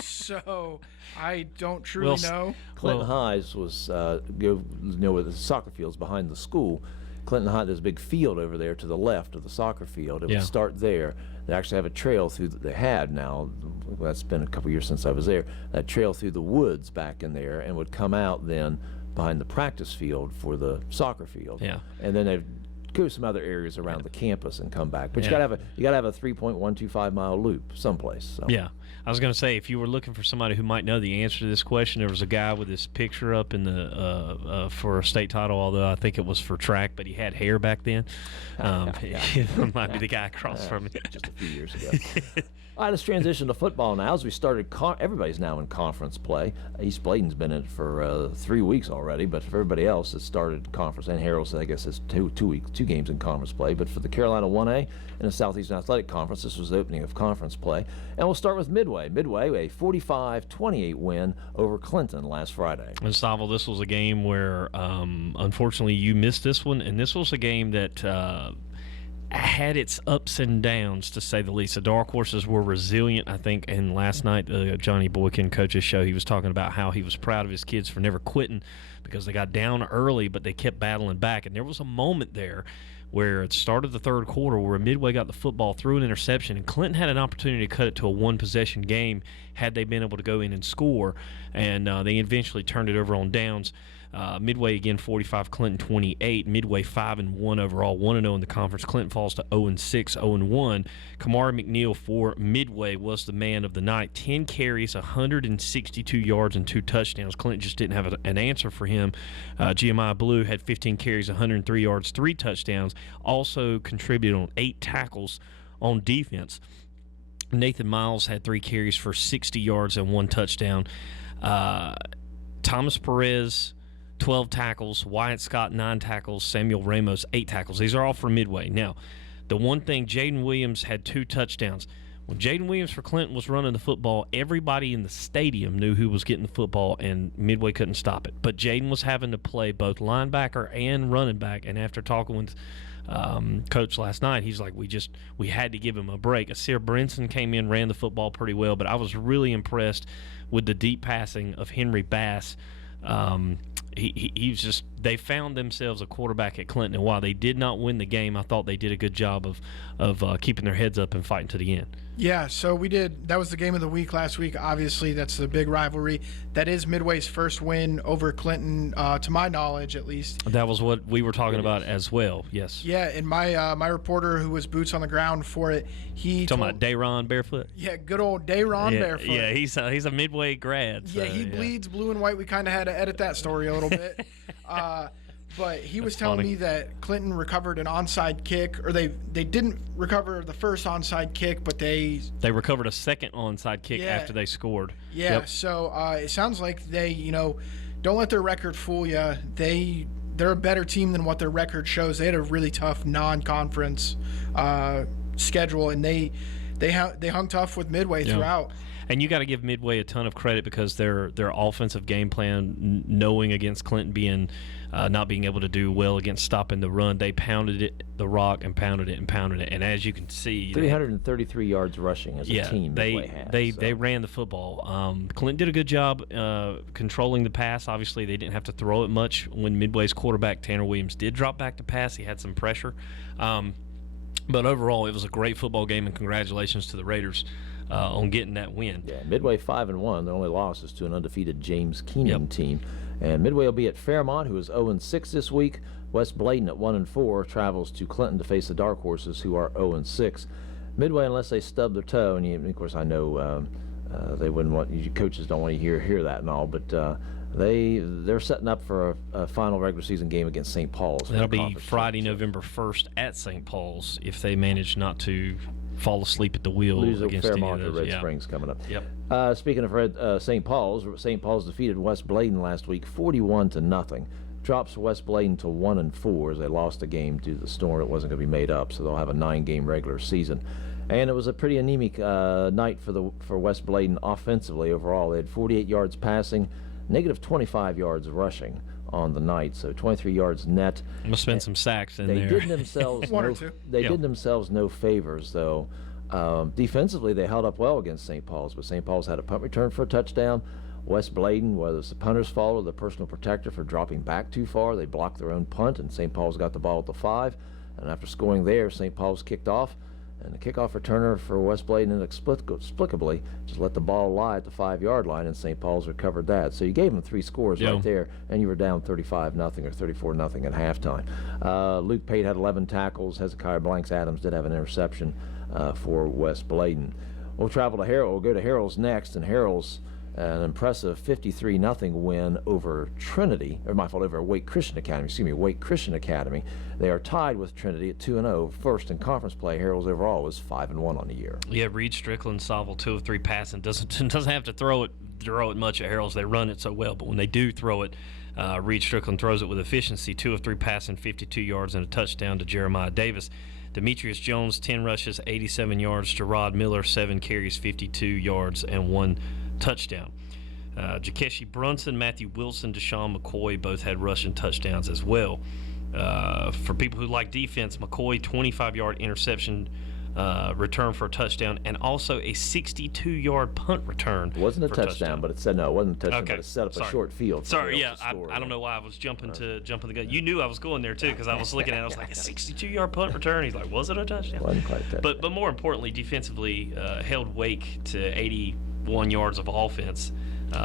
so I don't truly know. Clinton Highs was where the soccer field's behind the school. Clinton High, there's a big field over there to the left of the soccer field. It would start there. They actually have a trail through. They had now. That's been a couple years since I was there. That trail through the woods back in there, and would come out then behind the practice field for the soccer field. Yeah. And then they'd go some other areas around the campus and come back. But you gotta have a 3.125 mile loop someplace. So. Yeah. I was going to say, if you were looking for somebody who might know the answer to this question, there was a guy with his picture up in the for a state title, although I think it was for track, but he had hair back then. It might be the guy across from me. Just a few years ago. All right, let's transition to football now. As we started, everybody's now in conference play. East Bladen's been in it for 3 weeks already, but for everybody else, it started conference. And Harrell's, I guess, it's 2 games in conference play. But for the Carolina 1A and the Southeastern Athletic Conference, this was the opening of conference play. And we'll start with Midway. Midway, a 45-28 win over Clinton last Friday. And Savo, this was a game where, unfortunately, you missed this one, and this was a game that had its ups and downs, to say the least. The Dark Horses were resilient, I think, and last night, Johnny Boykin, coach's show, he was talking about how he was proud of his kids for never quitting because they got down early, but they kept battling back. And there was a moment there where it started the third quarter where Midway got the football, threw an interception, and Clinton had an opportunity to cut it to a one-possession game had they been able to go in and score, and they eventually turned it over on downs. Midway again 45, Clinton 28. Midway 5-1 overall, 1-0 in the conference. Clinton falls to 0-6, 0-1. Kamari McNeil for Midway was the man of the night. 10 carries, 162 yards, and 2 touchdowns. Clinton just didn't have an answer for him. Giamai Blue had 15 carries, 103 yards, 3 touchdowns. Also contributed on 8 tackles on defense. Nathan Miles had 3 carries for 60 yards and 1 touchdown. Thomas Perez, 12 tackles. Wyatt Scott, 9 tackles. Samuel Ramos, 8 tackles. These are all for Midway. Now, the one thing, Jaden Williams had 2 touchdowns. When Jaden Williams for Clinton was running the football, everybody in the stadium knew who was getting the football, and Midway couldn't stop it. But Jaden was having to play both linebacker and running back, and after talking with Coach last night, he's like, we had to give him a break. Asir Brinson came in, ran the football pretty well, but I was really impressed with the deep passing of Henry Bass. He was just, they found themselves a quarterback at Clinton, and while they did not win the game, I thought they did a good job of keeping their heads up and fighting to the end. Yeah, so that was the game of the week last week. Obviously, that's the big rivalry. That is Midway's first win over Clinton, to my knowledge, at least. That was what we were talking about as well, yes. Yeah, and my reporter, who was boots on the ground for it, he talking about Dayron Barefoot? Yeah, good old Dayron Barefoot. Yeah, he's a Midway grad. So, yeah, he bleeds blue and white. We kind of had to edit that story a little bit. But he was telling me that Clinton recovered an onside kick, or they didn't recover the first onside kick, but they recovered a second onside kick after they scored. Yeah, yep. So it sounds like they, don't let their record fool you. They're a better team than what their record shows. They had a really tough non-conference schedule, and they hung tough with Midway throughout. And you got to give Midway a ton of credit because their offensive game plan, knowing against Clinton being not being able to do well against stopping the run, they pounded the rock and pounded it and pounded it. And as you can see, 333 yards rushing as a team. They ran the football. Clinton did a good job controlling the pass. Obviously, they didn't have to throw it much when Midway's quarterback Tanner Williams did drop back to pass. He had some pressure. But overall, it was a great football game, and congratulations to the Raiders on getting that win. Yeah, Midway 5-1. Their only loss is to an undefeated James Keenan team. And Midway will be at Fairmont, who is 0-6 this week. West Bladen at 1-4 travels to Clinton to face the Dark Horses, who are 0-6. Midway, unless they stub their toe, and of course I know they wouldn't want you coaches don't want to hear that and all, but they're setting up for a final regular season game against St. Paul's. That'll be Friday, November 1st at St. Paul's if they manage not to fall asleep at the wheel against Fairmont any of or those. Red Springs coming up. Yep. Speaking of St. Paul's defeated West Bladen last week 41-0. Drops West Bladen to 1-4 as they lost a game due to the storm. It wasn't going to be made up, so they'll have a 9-game regular season. And it was a pretty anemic night for West Bladen offensively overall. They had 48 yards passing, negative 25 yards rushing on the night, so 23 yards net. Must have been some sacks in there. They did themselves one or two. They did themselves no favors, though. Defensively, they held up well against St. Paul's, but St. Paul's had a punt return for a touchdown. West Bladen, whether it's the punter's fault or the personal protector for dropping back too far, they blocked their own punt, and St. Paul's got the ball at the 5. And after scoring there, St. Paul's kicked off, and the kickoff returner for West Bladen inexplicably just let the ball lie at the 5-yard line, and St. Paul's recovered that. So you gave them 3 scores right there, and you were down 35-0 or 34-0 at halftime. Luke Pate had 11 tackles. Hezekiah Blanks Adams did have an interception for West Bladen. We'll travel to We'll go to Harrell's next, and Harrell's an impressive 53-0 win over Trinity, over Wake Christian Academy. Wake Christian Academy. They are tied with Trinity at 2-0. First in conference play. Harrell's overall was 5-1 on the year. Yeah, Reed Strickland, Salvo 2 of 3 passing. Doesn't have to throw it much at Harrell's. They run it so well, but when they do throw it, Reed Strickland throws it with efficiency. 2 of 3 passing, 52 yards and a touchdown to Jeremiah Davis. Demetrius Jones, 10 rushes, 87 yards. Gerard Miller, 7 carries, 52 yards and 1 touchdown. Jakeshi Brunson, Matthew Wilson, Deshaun McCoy both had rushing touchdowns as well. For people who like defense, McCoy 25-yard interception return for a touchdown, and also a 62-yard punt return. It wasn't a touchdown, but it said no. It wasn't a touchdown, Okay. But it set up Sorry. a short field. Sorry, yeah, I don't know why I was jumping the gun. You knew I was going there too because I was looking at it. I was like, a 62-yard punt return. He's like, was it a touchdown? Wasn't quite a touchdown. But more importantly, defensively held Wake to 81 yards of offense.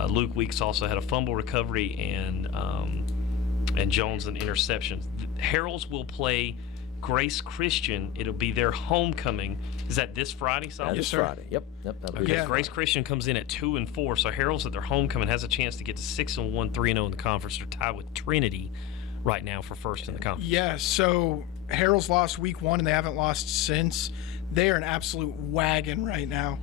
Luke Weeks also had a fumble recovery and Jones an interception. Harrell's will play Grace Christian. It'll be their homecoming. Is that this Friday, Simon? This Friday. Yep. That'll be Okay. Grace Christian comes in at 2-4, so Harrell's at their homecoming has a chance to get to 6-1, 3-0 in the conference. They're tied with Trinity right now for first in the conference. Yeah, so Harrell's lost week 1 and they haven't lost since. They are an absolute wagon right now.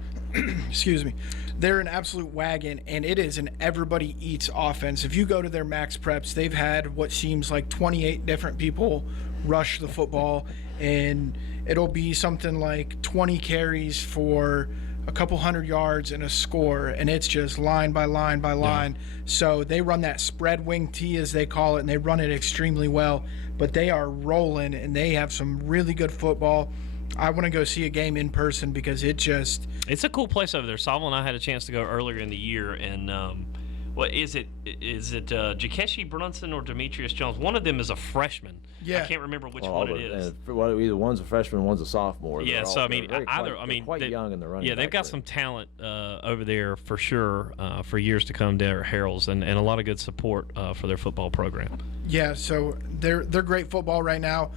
Excuse me. They're an absolute wagon, and it is an everybody eats offense. If you go to their max preps, they've had what seems like 28 different people rush the football, and it'll be something like 20 carries for a couple hundred yards and a score, and it's just line by line by line. So they run that spread wing T, as they call it, and they run it extremely well, but they are rolling, and they have some really good football. I want to go see a game in person because it's a cool place over there. Salvo and I had a chance to go earlier in the year, and what is it? Is it Jakeshi Brunson or Demetrius Jones? One of them is a freshman. Yeah. I can't remember which one it is. Either one's a freshman, one's a sophomore. Yeah, so I mean, they're quite young in the running. Yeah, they've got some talent over there for sure for years to come there at Harrell's, and a lot of good support for their football program. Yeah, so they're great football right now.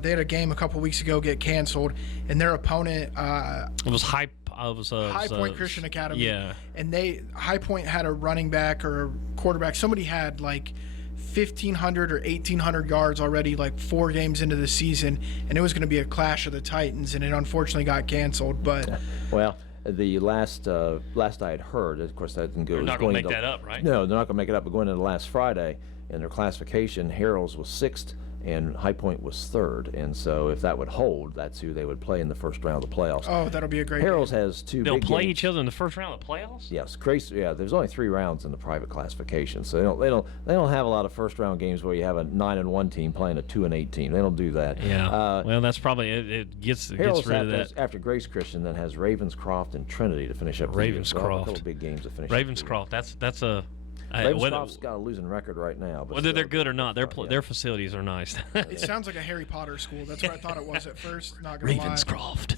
They had a game a couple weeks ago get canceled, and their opponent It was High Point Christian Academy. Yeah, and High Point had a running back or a quarterback. Somebody had like 1,500 or 1,800 yards already, like 4 games into the season, and it was going to be a clash of the Titans, and it unfortunately got canceled. But the last I had heard, of course, that didn't go. They're not going to make that up, right? No, they're not going to make it up. But going into last Friday, in their classification, Harrell's was 6th and High Point was 3rd. And so if that would hold, that's who they would play in the first round of the playoffs. Oh, that'll be a great Harrell's game. has 2 They'll big play games. each other in the first round of the playoffs? Yes, crazy. Yeah, there's only 3 rounds in the private classification, so they don't have a lot of first round games where you have a 9-1 team playing a 2-8 team. They don't do that. Yeah. Well, that's probably it gets rid of that. After Grace Christian, then has Ravenscroft and Trinity to finish up. Ravenscroft. A couple big games to finish. Ravenscroft. That's a. Ravenscroft's got a losing record right now. But whether they're good or not, their facilities are nice. It sounds like a Harry Potter school. That's what I thought it was at first. Not gonna lie. Ravenscroft.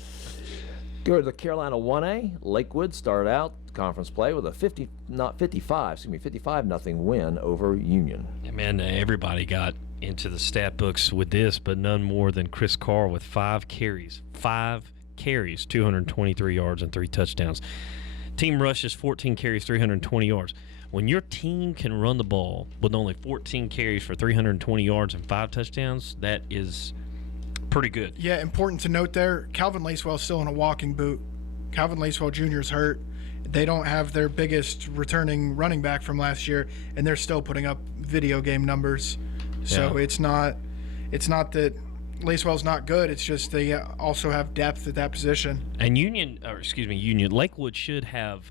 Go to the Carolina 1A. Lakewood started out conference play with a 55-0 win over Union. Yeah, man, everybody got into the stat books with this, but none more than Chris Carr with 5 carries. 5 carries, 223 yards and 3 touchdowns. Team rushes 14 carries, 320 yards. When your team can run the ball with only 14 carries for 320 yards and 5 touchdowns, that is pretty good. Yeah, important to note there, Calvin Lacewell's still in a walking boot. Calvin Lacewell Jr. is hurt. They don't have their biggest returning running back from last year, and they're still putting up video game numbers. So it's not that Lacewell's not good. It's just they also have depth at that position. And Lakewood should have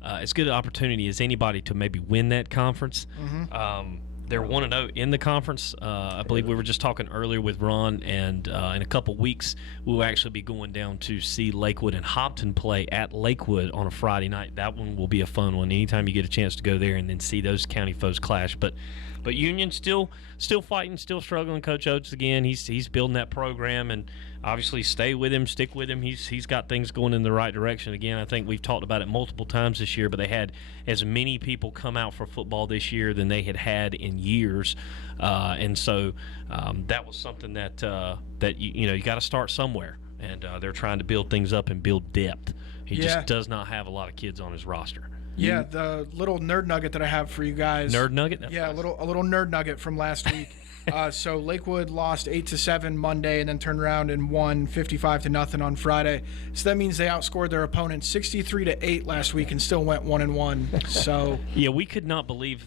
as good an opportunity as anybody to maybe win that conference. Mm-hmm. They're 1-0 in the conference. I believe we were just talking earlier with Ron, and in a couple weeks we'll actually be going down to see Lakewood and Hopton play at Lakewood on a Friday night. That one will be a fun one. Anytime you get a chance to go there and then see those county foes clash. But Union still fighting, still struggling. Coach Oates again, he's building that program, and obviously stick with him. He's got things going in the right direction. Again, I think we've talked about it multiple times this year, but they had as many people come out for football this year than they had in years, and so that was something that you got to start somewhere, and they're trying to build things up and build depth He Yeah. just does not have a lot of kids on his roster. Yeah, the little nerd nugget that I have for you guys. Nerd nugget? That's Yeah, nice. a little nerd nugget from last week. So Lakewood lost 8-7 Monday, and then turned around and won 55-0 on Friday. So that means they outscored their opponent 63-8 last week, and still went 1-1. So Yeah, we could not believe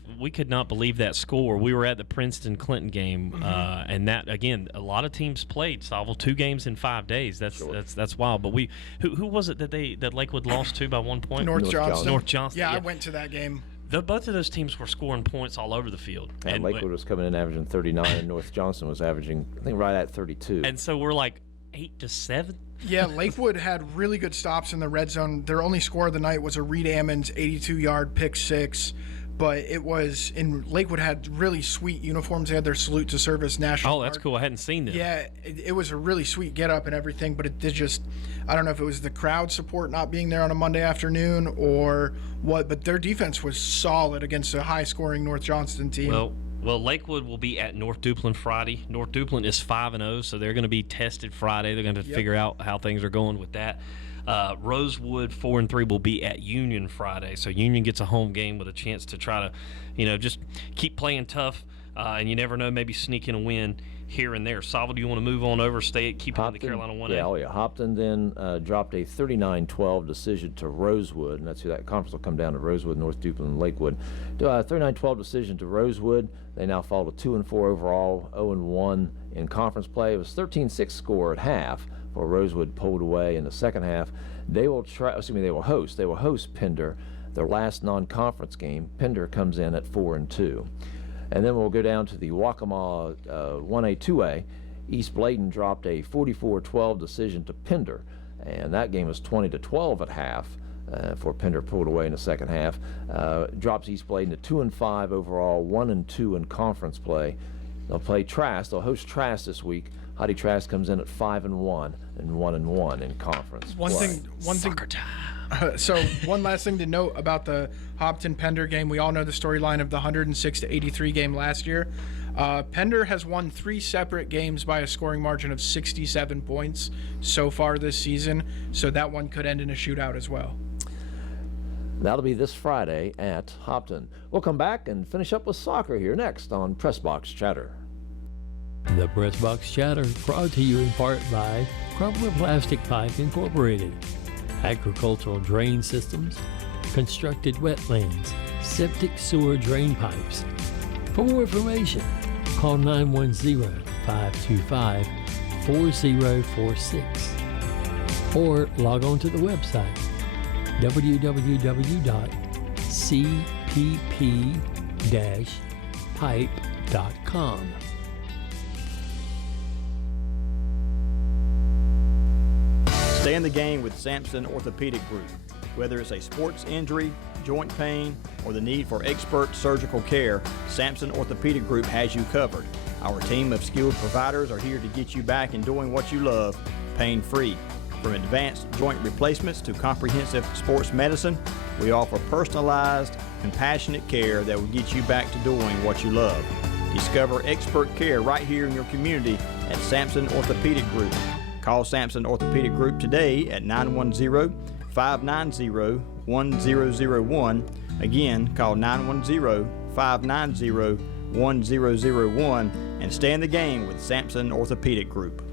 that score. We were at the Princeton Clinton game, and that again, a lot of teams played. Salvo 2 games in 5 days. That's wild. But who was it that Lakewood lost to by 1 point? North Johnston. North Johnston. Yeah, I went to that game. Both of those teams were scoring points all over the field. And Lakewood was coming in averaging 39, and North Johnston was averaging, I think, right at 32. And so we're like 8-7. Yeah, Lakewood had really good stops in the red zone. Their only score of the night was a Reed Ammons 82-yard pick six. But it was in Lakewood had really sweet uniforms. They had their salute to service national. Oh, that's Guard. cool. I hadn't seen them. Yeah, it was a really sweet get up and everything, but it did just, I don't know if it was the crowd support not being there on a Monday afternoon or what, but their defense was solid against a high scoring North Johnston team. Well, Lakewood will be at North Duplin Friday. North Duplin is 5-0, so they're going to be tested Friday. They're going to figure out how things are going with that. Rosewood 4-3 will be at Union Friday, so Union gets a home game with a chance to try to, just keep playing tough, and you never know, maybe sneak in a win here and there. Salvo, do you want to move on over, keep it in the Carolina 1A? Yeah, Hopton then dropped a 39-12 decision to Rosewood, and that's who that conference will come down to: Rosewood, North Duplin, and Lakewood. 39-12 decision to Rosewood. They now fall to 2-4 overall, 0-1 in conference play. It was 13-6 score at half. For Rosewood pulled away in the second half. They will host Pender, their last non-conference game. Pender comes in at 4-2. And then we'll go down to the Waccamaw 1A, 2A. East Bladen dropped a 44-12 decision to Pender, and that game was 20-12 at half. For Pender pulled away in the second half. Drops East Bladen to 2-5 overall, 1-2 in conference play. They'll play Trask. They'll host Trask this week. Hottie Trask comes in at 5-1 and 1-1 in conference. One thing. So one last thing to note about the Hopton Pender game. We all know the storyline of the 106-83 game last year. Pender has won 3 separate games by a scoring margin of 67 points so far this season. So that one could end in a shootout as well. That'll be this Friday at Hopton. We'll come back and finish up with soccer here next on Pressbox Chatter. The Pressbox Chatter brought to you in part by Crumpler Plastic Pipe Incorporated, agricultural drain systems, constructed wetlands, septic sewer drain pipes. For more information, call 910-525-4046 or log on to the website www.cpp-pipe.com. Stay in the game with Sampson Orthopedic Group. Whether it's a sports injury, joint pain, or the need for expert surgical care, Sampson Orthopedic Group has you covered. Our team of skilled providers are here to get you back and doing what you love, pain-free. From advanced joint replacements to comprehensive sports medicine, we offer personalized, compassionate care that will get you back to doing what you love. Discover expert care right here in your community at Sampson Orthopedic Group. Call Sampson Orthopedic Group today at 910-590-1001. Again, call 910-590-1001 and stay in the game with Sampson Orthopedic Group.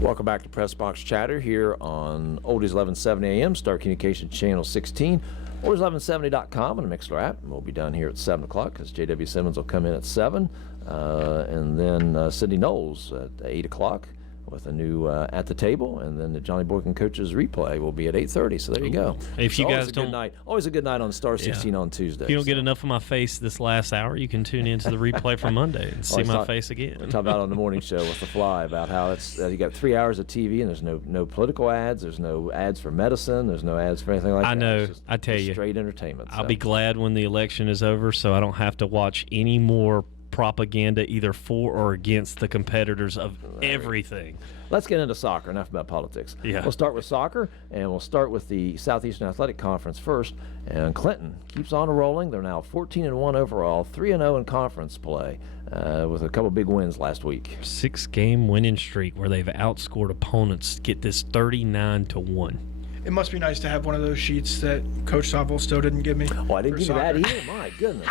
Welcome back to Pressbox Chatter here on Oldies 1170 AM, Star Communications Channel 16, Oldies1170.com, and the Mixler app. And we'll be done here at 7 o'clock because J.W. Simmons will come in at 7. And then Sydney Knowles at 8 o'clock with a new At the Table, and then the Johnny Boykin Coaches replay will be at 8:30. So there you go. If you guys don't, always a good night on Star 16 on Tuesday. If you don't get enough of my face this last hour, you can tune into the replay from Monday and see my face again. Talk about on the morning show with the Fly about how it's you got 3 hours of TV and there's no political ads, there's no ads for medicine, there's no ads for anything like that. I know. Just, I tell you, straight entertainment. I'll be glad when the election is over, so I don't have to watch any more propaganda either for or against the competitors of everything. Let's get into soccer. Enough about politics. Yeah. We'll start with soccer, and we'll start with the Southeastern Athletic Conference first. And Clinton keeps on rolling. They're now 14-1 overall, 3-0 in conference play, with a couple big wins last week. 6-game winning streak where they've outscored opponents. Get this, 39-1. It must be nice to have one of those sheets that Coach Saville still didn't give me. Oh, I didn't for give you that soccer. either. My goodness.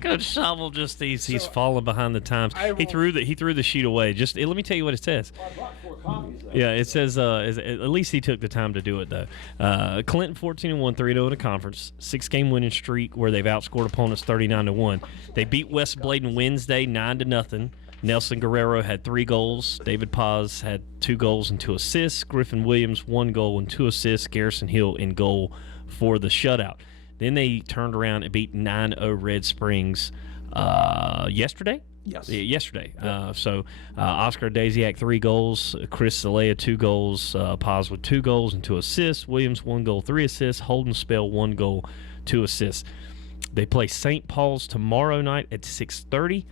Coach Saville just he's falling behind the times. He threw the sheet away. Just let me tell you what it says. Yeah, it says at least he took the time to do it though. Clinton 14-1, 3-0 in the conference. 6-game winning streak where they've outscored opponents 39-1. They beat West Bladen Wednesday 9-0. Nelson Guerrero had 3 goals. David Paz had 2 goals and 2 assists. Griffin Williams 1 goal and 2 assists. Garrison Hill in goal for the shutout. Then they turned around and beat 9-0 Red Springs yesterday. Yes. Yesterday. So Oscar Daisiak 3 goals. Chris Zalea 2 goals. Paz with 2 goals and 2 assists. Williams 1 goal, 3 assists. Holden Spell 1 goal, 2 assists. They play St. Paul's tomorrow night at 6:30.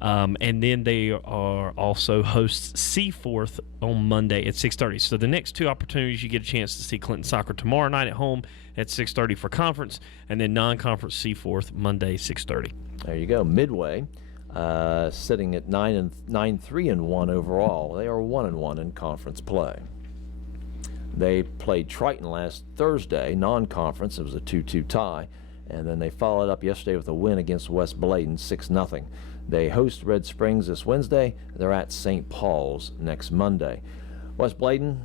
And then they are also hosts Seaforth on Monday at 6:30. So the next 2 opportunities you get a chance to see Clinton soccer tomorrow night at home at 6:30 for conference, and then non-conference Seaforth Monday 6:30. There you go. Midway, sitting at 9-3-1 overall. They are 1-1 in conference play. They played Triton last Thursday, non-conference. It was a 2-2 tie, and then they followed up yesterday with a win against West Bladen, 6-0. They host Red Springs this Wednesday. They're at St. Paul's next Monday. West Bladen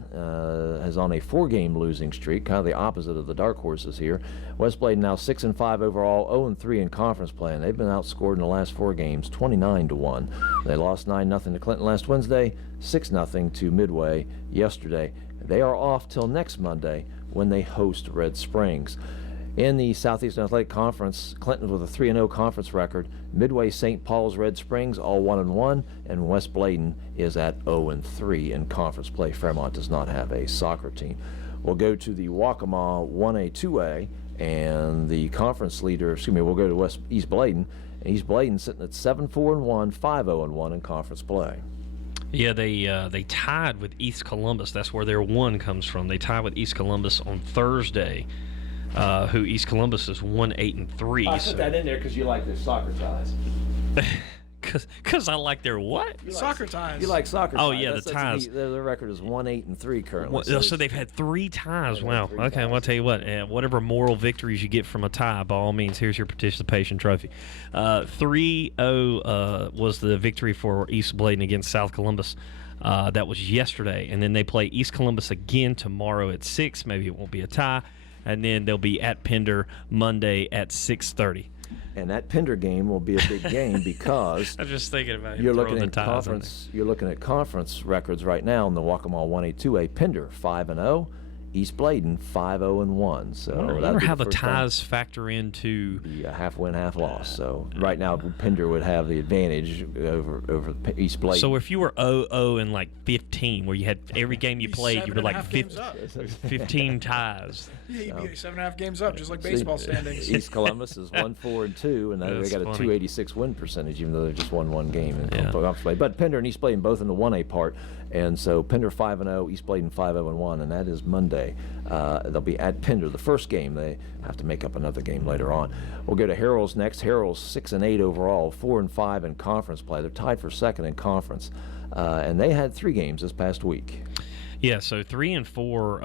is on a 4-game losing streak, kind of the opposite of the Dark Horses here. West Bladen now 6-5 overall, 0-3 in conference play, and they've been outscored in the last 4 games, 29-1. They lost 9-0 to Clinton last Wednesday, 6-0 to Midway yesterday. They are off till next Monday when they host Red Springs. In the Southeastern Athletic Conference, Clinton with a 3-0 conference record. Midway, St. Paul's, Red Springs, all 1-1, and West Bladen is at 0-3 in conference play. Fairmont does not have a soccer team. We'll go to the Waccamaw 1A, 2A, and the conference leader, we'll go to East Bladen. East Bladen sitting at 7-4-1, 5-0-1 in conference play. Yeah, they tied with East Columbus. That's where their 1 comes from. They tied with East Columbus on Thursday. Who East Columbus is 1-8-3. I put that in there because you like their soccer ties. Because I like their what? Soccer ties. You like soccer ties. Oh, yeah, the ties. Their record is 1-8-3 currently. So they've had 3 ties. Wow. 3 Okay, ties. well, I'll tell you what. Whatever moral victories you get from a tie, by all means, here's your participation trophy. 3-0 was the victory for East Bladen against South Columbus. That was yesterday. And then they play East Columbus again tomorrow at 6. Maybe it won't be a tie. And then they'll be at Pender Monday at 6:30. And that Pender game will be a big game because I'm just thinking about you're throwing looking the at ties conference. You're looking at conference records right now in the Waccamaw 1A, 2A. Pender 5-0, East Bladen 5-0-1. So I wonder that'd be how the the first time ties factor into. be a half win, half loss. So right now Pender would have the advantage over East Bladen. So if you were 0-0 and like 15, where you had every game you played, you were like 15 ties. Yeah, you'd be 7.5 games up, just like baseball standings. East Columbus is 1-4-2, and they That's got a funny. 286 win percentage, even though they've just won 1 game in Yeah. conference play. But Pender and East Bladen both in the 1A part, and so Pender 5-0, East Bladen 5-0-1, and that is Monday. They'll be at Pender. The first game, they have to make up another game later on. We'll go to Harrell's next. Harrell's 6-8 overall, 4-5 in conference play. They're tied for second in conference, and they had 3 games this past week. Yeah, so 3-4.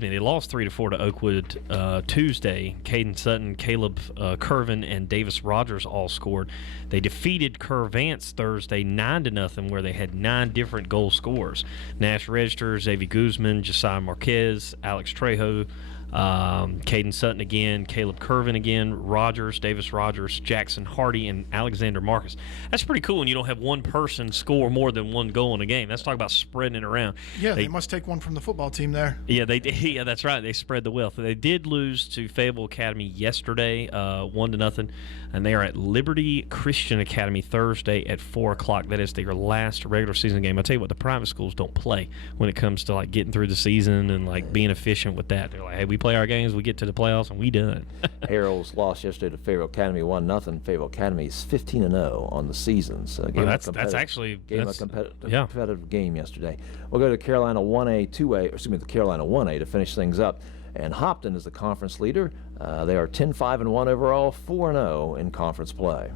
They lost 3-4 to Oakwood Tuesday. Caden Sutton, Caleb Curvin, and Davis Rogers all scored. They defeated Kerr Vance Thursday 9-0, where they had 9 different goal scorers. Nash Register, Xavier Guzman, Josiah Marquez, Alex Trejo, Caden Sutton again, Caleb Curvin again, Rogers, Davis Rogers, Jackson Hardy, and Alexander Marcus. That's pretty cool when you don't have one person score more than 1 goal in a game. That's talking about spreading it around. Yeah, they must take one from the football team there. Yeah, they did. Yeah, that's right. They spread the wealth. They did lose to Fayetteville Academy yesterday, 1-0, and they are at Liberty Christian Academy Thursday at 4:00. That is their last regular season game. I tell you what, the private schools don't play when it comes to like getting through the season and like being efficient with that. They're like, hey, we We play our games, we get to the playoffs, and we done. Harrell's lost yesterday to Fayetteville Academy 1-0. Fayetteville Academy is 15-0 on the season. So That's actually a competitive game yesterday. We'll go to Carolina 1A, 2A, excuse me, the Carolina 1A to finish things up. And Hopton is the conference leader. They are 10-5-1 overall, 4-0 in conference play.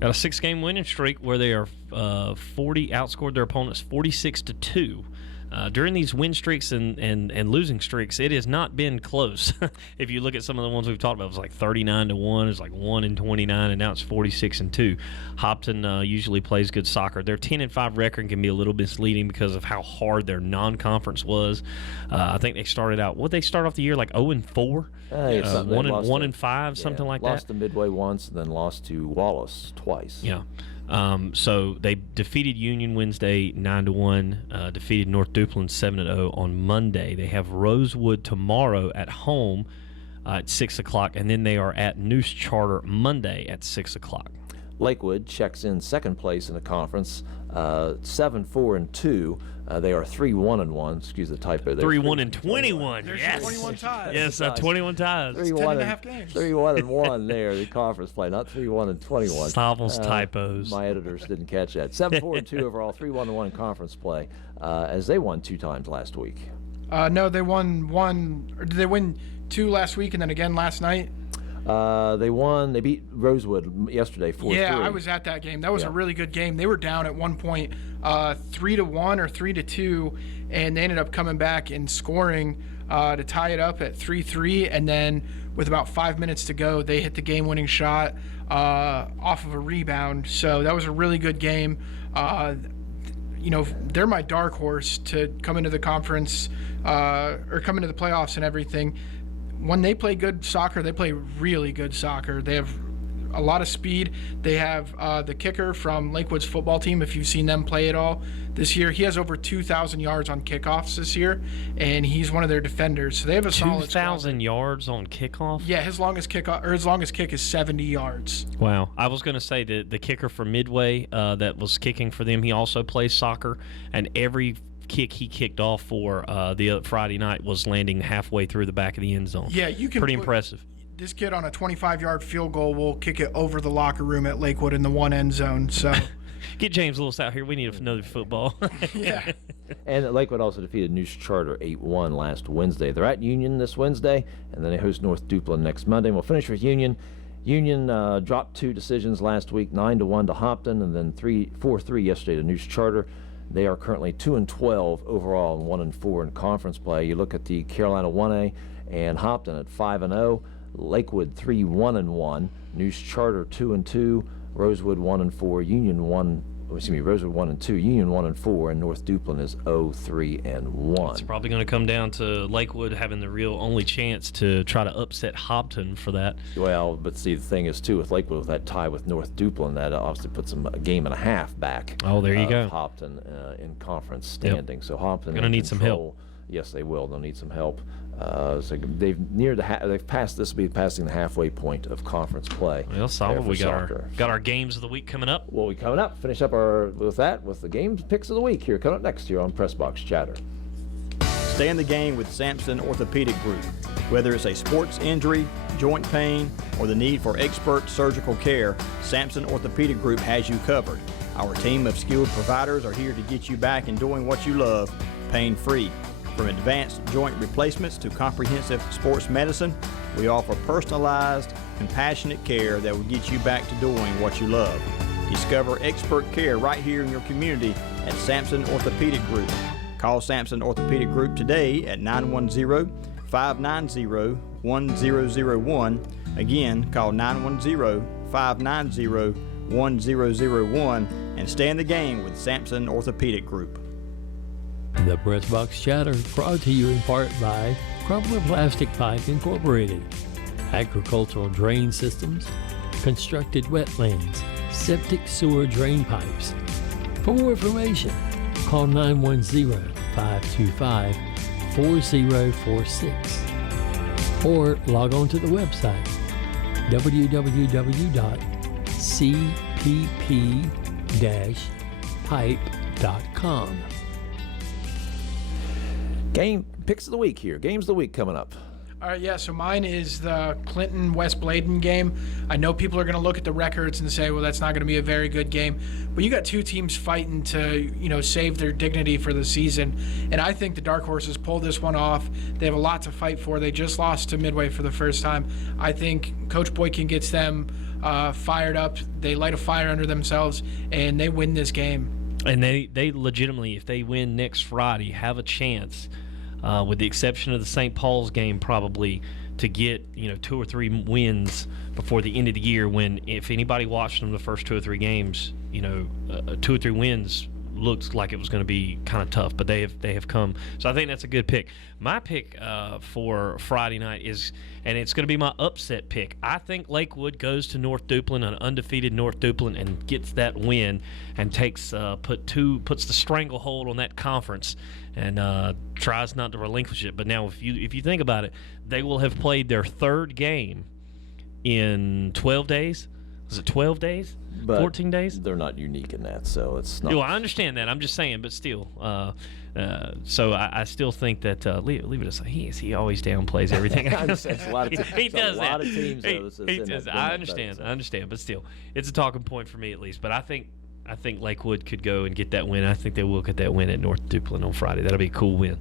Got a 6-game winning streak where they are outscored their opponents 46-2. During these win streaks and losing streaks, it has not been close. If you look at some of the ones we've talked about, it was like 39-1, it's like 1-29, and now it's 46-2. Hopton usually plays good soccer. Their 10-5 record can be a little misleading because of how hard their non-conference was. I think they started out. What they start off the year like 0-4, 1-5, something like that. Lost to Midway once, and then lost to Wallace twice. Yeah. So they defeated Union Wednesday 9-1, defeated North Duplin 7-0 on Monday. They have Rosewood tomorrow at home at 6 o'clock, and then they are at Noose Charter Monday at 6 o'clock. Lakewood checks in second place in the conference, 7-4-2. They are 3-1-1. Excuse the typo there. 3-1-21. There's Yes. 21 ties. Yes, 21 ties. 10.5 games. 3-1-1 there, the conference play, not 3-1-21. Stop those typos. My editors didn't catch that. 7-4-2 overall, 3-1-1 conference play, as they won 2 times last week. No, they won one. Or did they win 2 last week and then again last night? They beat Rosewood yesterday 4-3. Yeah, I was at that game. That was a really good game. They were down at one point 3-1 or 3-2, and they ended up coming back and scoring to tie it up at 3-3, and then with about 5 minutes to go, they hit the game-winning shot off of a rebound. So that was a really good game. They're my dark horse to come into the conference or come into the playoffs and everything. When they play good soccer, they play really good soccer. They have a lot of speed. They have the kicker from Lakewood's football team, if you've seen them play at all this year. He has over 2,000 yards on kickoffs this year, and he's one of their defenders. So they have a solid 2,000 yards on kickoff? Yeah, his longest kick is 70 yards. Wow. I was going to say the kicker from Midway that was kicking for them, he also plays soccer, and every kick he kicked off for the Friday night was landing halfway through the back of the end zone. Yeah, you can pretty impressive. This kid on a 25-yard field goal will kick it over the locker room at Lakewood in the one end zone. So get James Lewis out here. We need another football. Yeah. And Lakewood also defeated Noose Charter 8-1 last Wednesday. They're at Union this Wednesday, and then they host North Duplin next Monday. And we'll finish with Union. Union dropped 2 decisions last week, 9-1 to Hopton, and then 4-3 yesterday to Noose Charter. They are currently 2-12 overall and 1-4 in conference play. You look at the Carolina 1A and Hopton at 5-0, Lakewood 3-1-1, Noose Charter 2-2, Rosewood 1-4, Rosewood 1-2, Union 1-4, and North Duplin is 0-3-1. It's probably going to come down to Lakewood having the real only chance to try to upset Hopton for that. Well, but see, the thing is too with Lakewood, with that tie with North Duplin, that obviously puts them a game and a half back. Oh, there you go. Hopton in conference standing. Yep. So Hopton going to need some help. Yes, they will. They'll need some help. So they've passed. This will be passing the halfway point of conference play. Well, solid. We got our games of the week coming up. Well, coming up. Finish up with the games picks of the week here coming up next year on Pressbox Chatter. Stay in the game with Sampson Orthopedic Group. Whether it's a sports injury, joint pain, or the need for expert surgical care, Sampson Orthopedic Group has you covered. Our team of skilled providers are here to get you back and doing what you love, pain-free. From advanced joint replacements to comprehensive sports medicine, we offer personalized, compassionate care that will get you back to doing what you love. Discover expert care right here in your community at Sampson Orthopedic Group. Call Sampson Orthopedic Group today at 910-590-1001. Again, call 910-590-1001 and stay in the game with Sampson Orthopedic Group. The Pressbox Chatter brought to you in part by Crumpler Plastic Pipe Incorporated, agricultural drain systems, constructed wetlands, septic sewer drain pipes. For more information, call 910-525-4046 or log on to the website www.cpp-pipe.com. Game picks of the week here. Games of the week coming up. All right, yeah, so mine is the Clinton-West Bladen game. I know people are going to look at the records and say, well, that's not going to be a very good game. But you got two teams fighting to, save their dignity for the season. And I think the Dark Horses pulled this one off. They have a lot to fight for. They just lost to Midway for the first time. I think Coach Boykin gets them fired up. They light a fire under themselves, and they win this game. And they legitimately, if they win next Friday, have a chance, with the exception of the St. Paul's game, probably to get 2 or 3 wins before the end of the year. When if anybody watched them the first 2 or 3 games, 2 or 3 wins looks like it was going to be kind of tough, but they have come. So I think that's a good pick. My pick for Friday night is, and it's going to be my upset pick. I think Lakewood goes to North Duplin, an undefeated North Duplin, and gets that win and puts the stranglehold on that conference and tries not to relinquish it. But now, if you think about it, they will have played their 3rd game in 12 days. Was it 12 days? But 14 days? They're not unique in that, so it's not. Well, I understand that. I'm just saying, but still. So I still think that leave it aside. He always downplays everything. I understand. It's a lot of teams. He does a that. lot of teams. He does. I understand, but still, it's a talking point for me at least. But I think Lakewood could go and get that win. I think they will get that win at North Duplin on Friday. That'll be a cool win.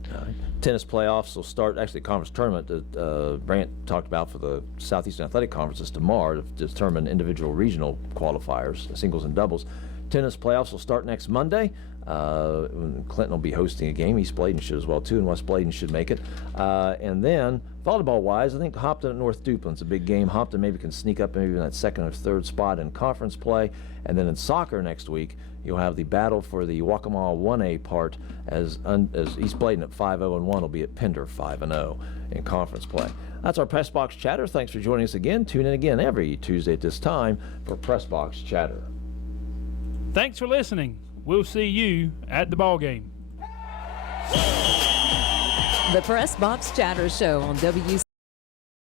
Tennis playoffs will start. Actually, the conference tournament that Brant talked about for the Southeastern Athletic Conference is tomorrow to determine individual regional qualifiers, singles and doubles. Tennis playoffs will start next Monday. Clinton will be hosting a game. East Bladen should as well too, and West Bladen should make it. And then volleyball-wise, I think Hopton at North Duplin's a big game. Hopton maybe can sneak up maybe in that 2nd or 3rd spot in conference play. And then in soccer next week, you'll have the battle for the Waccamaw 1A part as East Bladen at 5-0-1 will be at Pender 5-0 in conference play. That's our Pressbox Chatter. Thanks for joining us again. Tune in again every Tuesday at this time for Pressbox Chatter. Thanks for listening. We'll see you at the ball game. The Pressbox Chatter Show on WC.